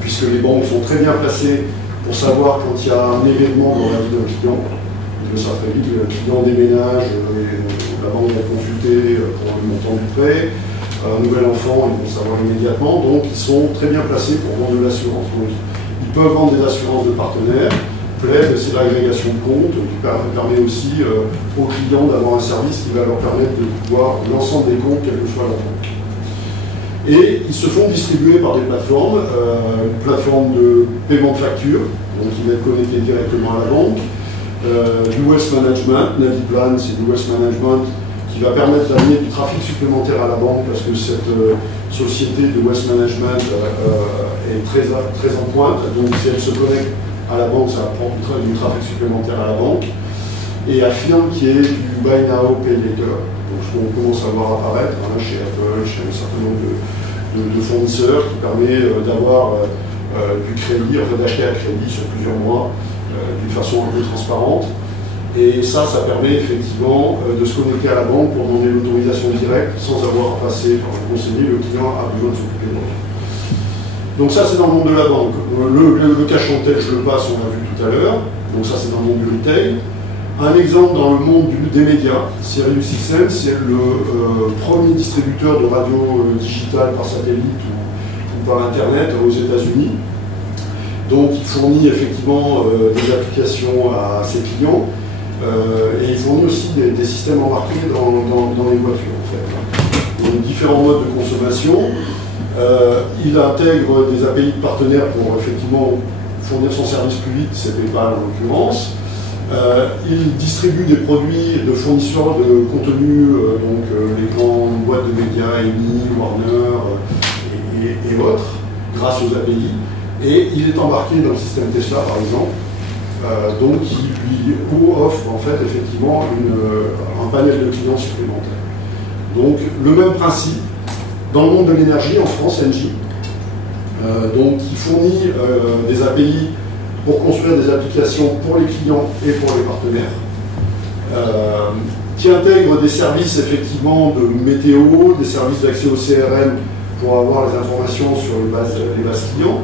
puisque les banques sont très bien placées pour savoir quand il y a un événement dans la vie d'un client. Ils le savent très vite, le client déménage, la banque va consulter pour le montant du prêt. Un nouvel enfant, ils vont savoir immédiatement. Donc, ils sont très bien placés pour vendre de l'assurance. Donc, ils peuvent vendre des assurances de partenaires. Plaid, c'est l'agrégation de comptes qui permet aussi aux clients d'avoir un service qui va leur permettre de voir l'ensemble des comptes, quel que soit leur compte. Et ils se font distribuer par des plateformes, une plateforme de paiement de facture, donc qui va être connectée directement à la banque. Du Wealth Management, Naviplan, c'est du Wealth Management qui va permettre d'amener du trafic supplémentaire à la banque parce que cette société de Wealth Management est très en pointe. Donc si elle se connecte à la banque, ça va prendre du trafic supplémentaire à la banque. Et Affirm qui est du Buy Now, Pay Later. Donc ce qu'on commence à voir apparaître chez Apple, chez un certain nombre de fournisseurs qui permet d'avoir du crédit, enfin d'acheter à crédit sur plusieurs mois d'une façon un peu transparente. Et ça permet effectivement de se connecter à la banque pour demander l'autorisation directe sans avoir à passer par le conseiller. Le client a besoin de s'occuper de l'autre. Donc ça c'est dans le monde de la banque. Le cash en tête, je le passe, on l'a vu tout à l'heure. Donc ça c'est dans le monde du retail. Un exemple dans le monde des médias, SiriusXM, c'est le premier distributeur de radio digitale par satellite ou par Internet aux États-Unis. Donc il fournit effectivement des applications à ses clients et il fournit aussi des systèmes embarqués dans les voitures en fait. Donc différents modes de consommation. Il intègre des API de partenaires pour effectivement fournir son service plus vite, c'est PayPal en l'occurrence. Il distribue des produits de fournisseurs de contenu, donc les grandes boîtes de médias, EMI, Warner et autres, grâce aux API. Et il est embarqué dans le système Tesla, par exemple, donc qui lui offre en fait effectivement un panel de clients supplémentaires. Donc le même principe, dans le monde de l'énergie, en France, Engie, donc qui fournit des API pour construire des applications pour les clients et pour les partenaires, qui intègre des services effectivement de météo, des services d'accès au CRM pour avoir les informations sur les bases clients,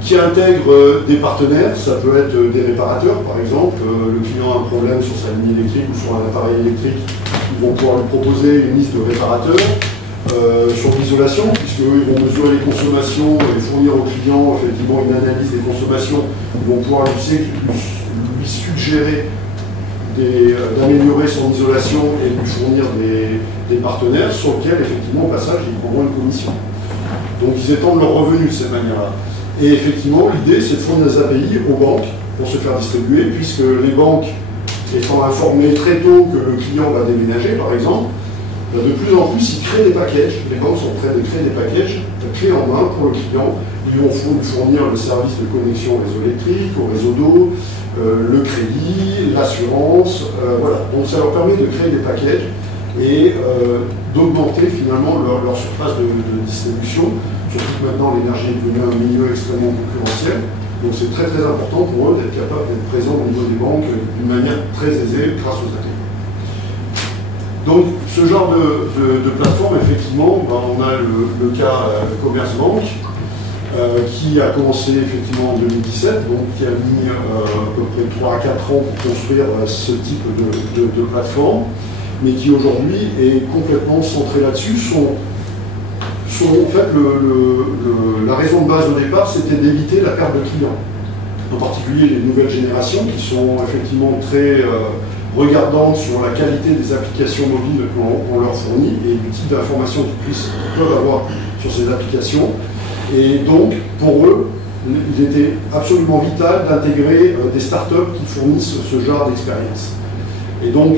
qui intègre des partenaires, ça peut être des réparateurs par exemple, le client a un problème sur sa ligne électrique ou sur un appareil électrique, ils vont pouvoir lui proposer une liste de réparateurs, sur l'isolation, puisqu'ils vont mesurer les consommations et fournir au client effectivement une analyse des consommations, ils vont pouvoir lui suggérer d'améliorer son isolation et lui fournir des partenaires sur lesquels effectivement au passage ils prendront une commission. Donc ils étendent leurs revenus de cette manière-là. Et effectivement, l'idée, c'est de fournir des API aux banques pour se faire distribuer, puisque les banques, étant informées très tôt que le client va déménager, par exemple, de plus en plus, ils créent des packages. Les banques sont prêtes à créer des packages, clés en main pour le client. Ils vont fournir le service de connexion au réseau électrique, au réseau d'eau, le crédit, l'assurance. Voilà. Donc ça leur permet de créer des packages et d'augmenter finalement leur surface de distribution. Surtout que maintenant l'énergie est devenue un milieu extrêmement concurrentiel. Donc c'est très très important pour eux d'être capables d'être présents au niveau des banques d'une manière très aisée grâce aux API. Donc ce genre de plateforme, effectivement, on a le cas Commerzbank qui a commencé effectivement en 2017, donc qui a mis à peu près 3 à 4 ans pour construire ce type de plateforme, mais qui aujourd'hui est complètement centré là-dessus. En fait, la raison de base au départ, c'était d'éviter la perte de clients. En particulier les nouvelles générations qui sont effectivement très regardantes sur la qualité des applications mobiles qu'on leur fournit et du type d'informations qu'ils peuvent avoir sur ces applications. Et donc, pour eux, il était absolument vital d'intégrer des startups qui fournissent ce genre d'expérience. Et donc,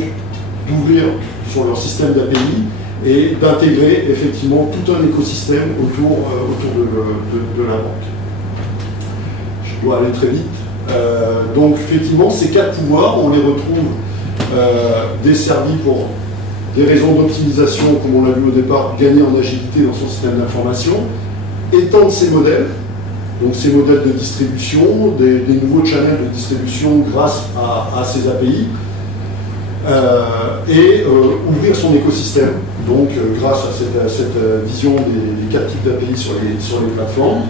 d'ouvrir sur leur système d'API et d'intégrer effectivement tout un écosystème autour de la banque. Je dois aller très vite. Donc effectivement, ces 4 pouvoirs, on les retrouve desservis pour des raisons d'optimisation, comme on l'a vu au départ, gagner en agilité dans son système d'information, étendre ses modèles, donc ces modèles de distribution, des nouveaux channels de distribution grâce à ces API, et ouvrir son écosystème, donc grâce à cette vision des 4 types d'API sur les plateformes.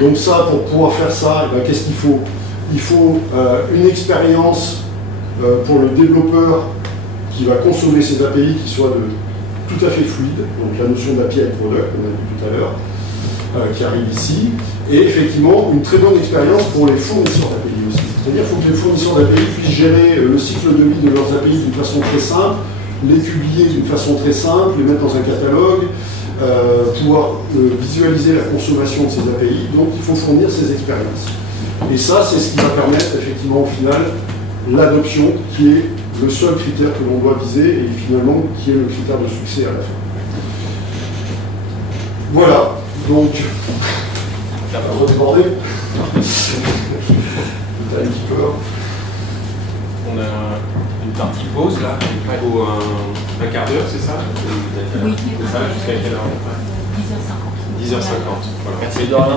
Donc ça, pour pouvoir faire ça, qu'est-ce qu'il faut? Il faut une expérience pour le développeur qui va consommer ces API qui soit tout à fait fluide, donc la notion d'API product, on a vu tout à l'heure, qui arrive ici, et effectivement une très bonne expérience pour les fournisseurs d'API aussi. C'est-à-dire qu'il faut que les fournisseurs d'API puissent gérer le cycle de vie de leurs API d'une façon très simple, les publier d'une façon très simple, les mettre dans un catalogue, pouvoir visualiser la consommation de ces API. Donc il faut fournir ces expériences. Et ça, c'est ce qui va permettre effectivement au final l'adoption, qui est le seul critère que l'on doit viser et finalement qui est le critère de succès à la fin. Voilà, donc ça va redéborder. Un petit peu. On a une partie pause là, pour un quart d'heure, c'est ça? Oui, c'est ça, jusqu'à quelle heure? 10h50. 10h50. Voilà. Merci de rien.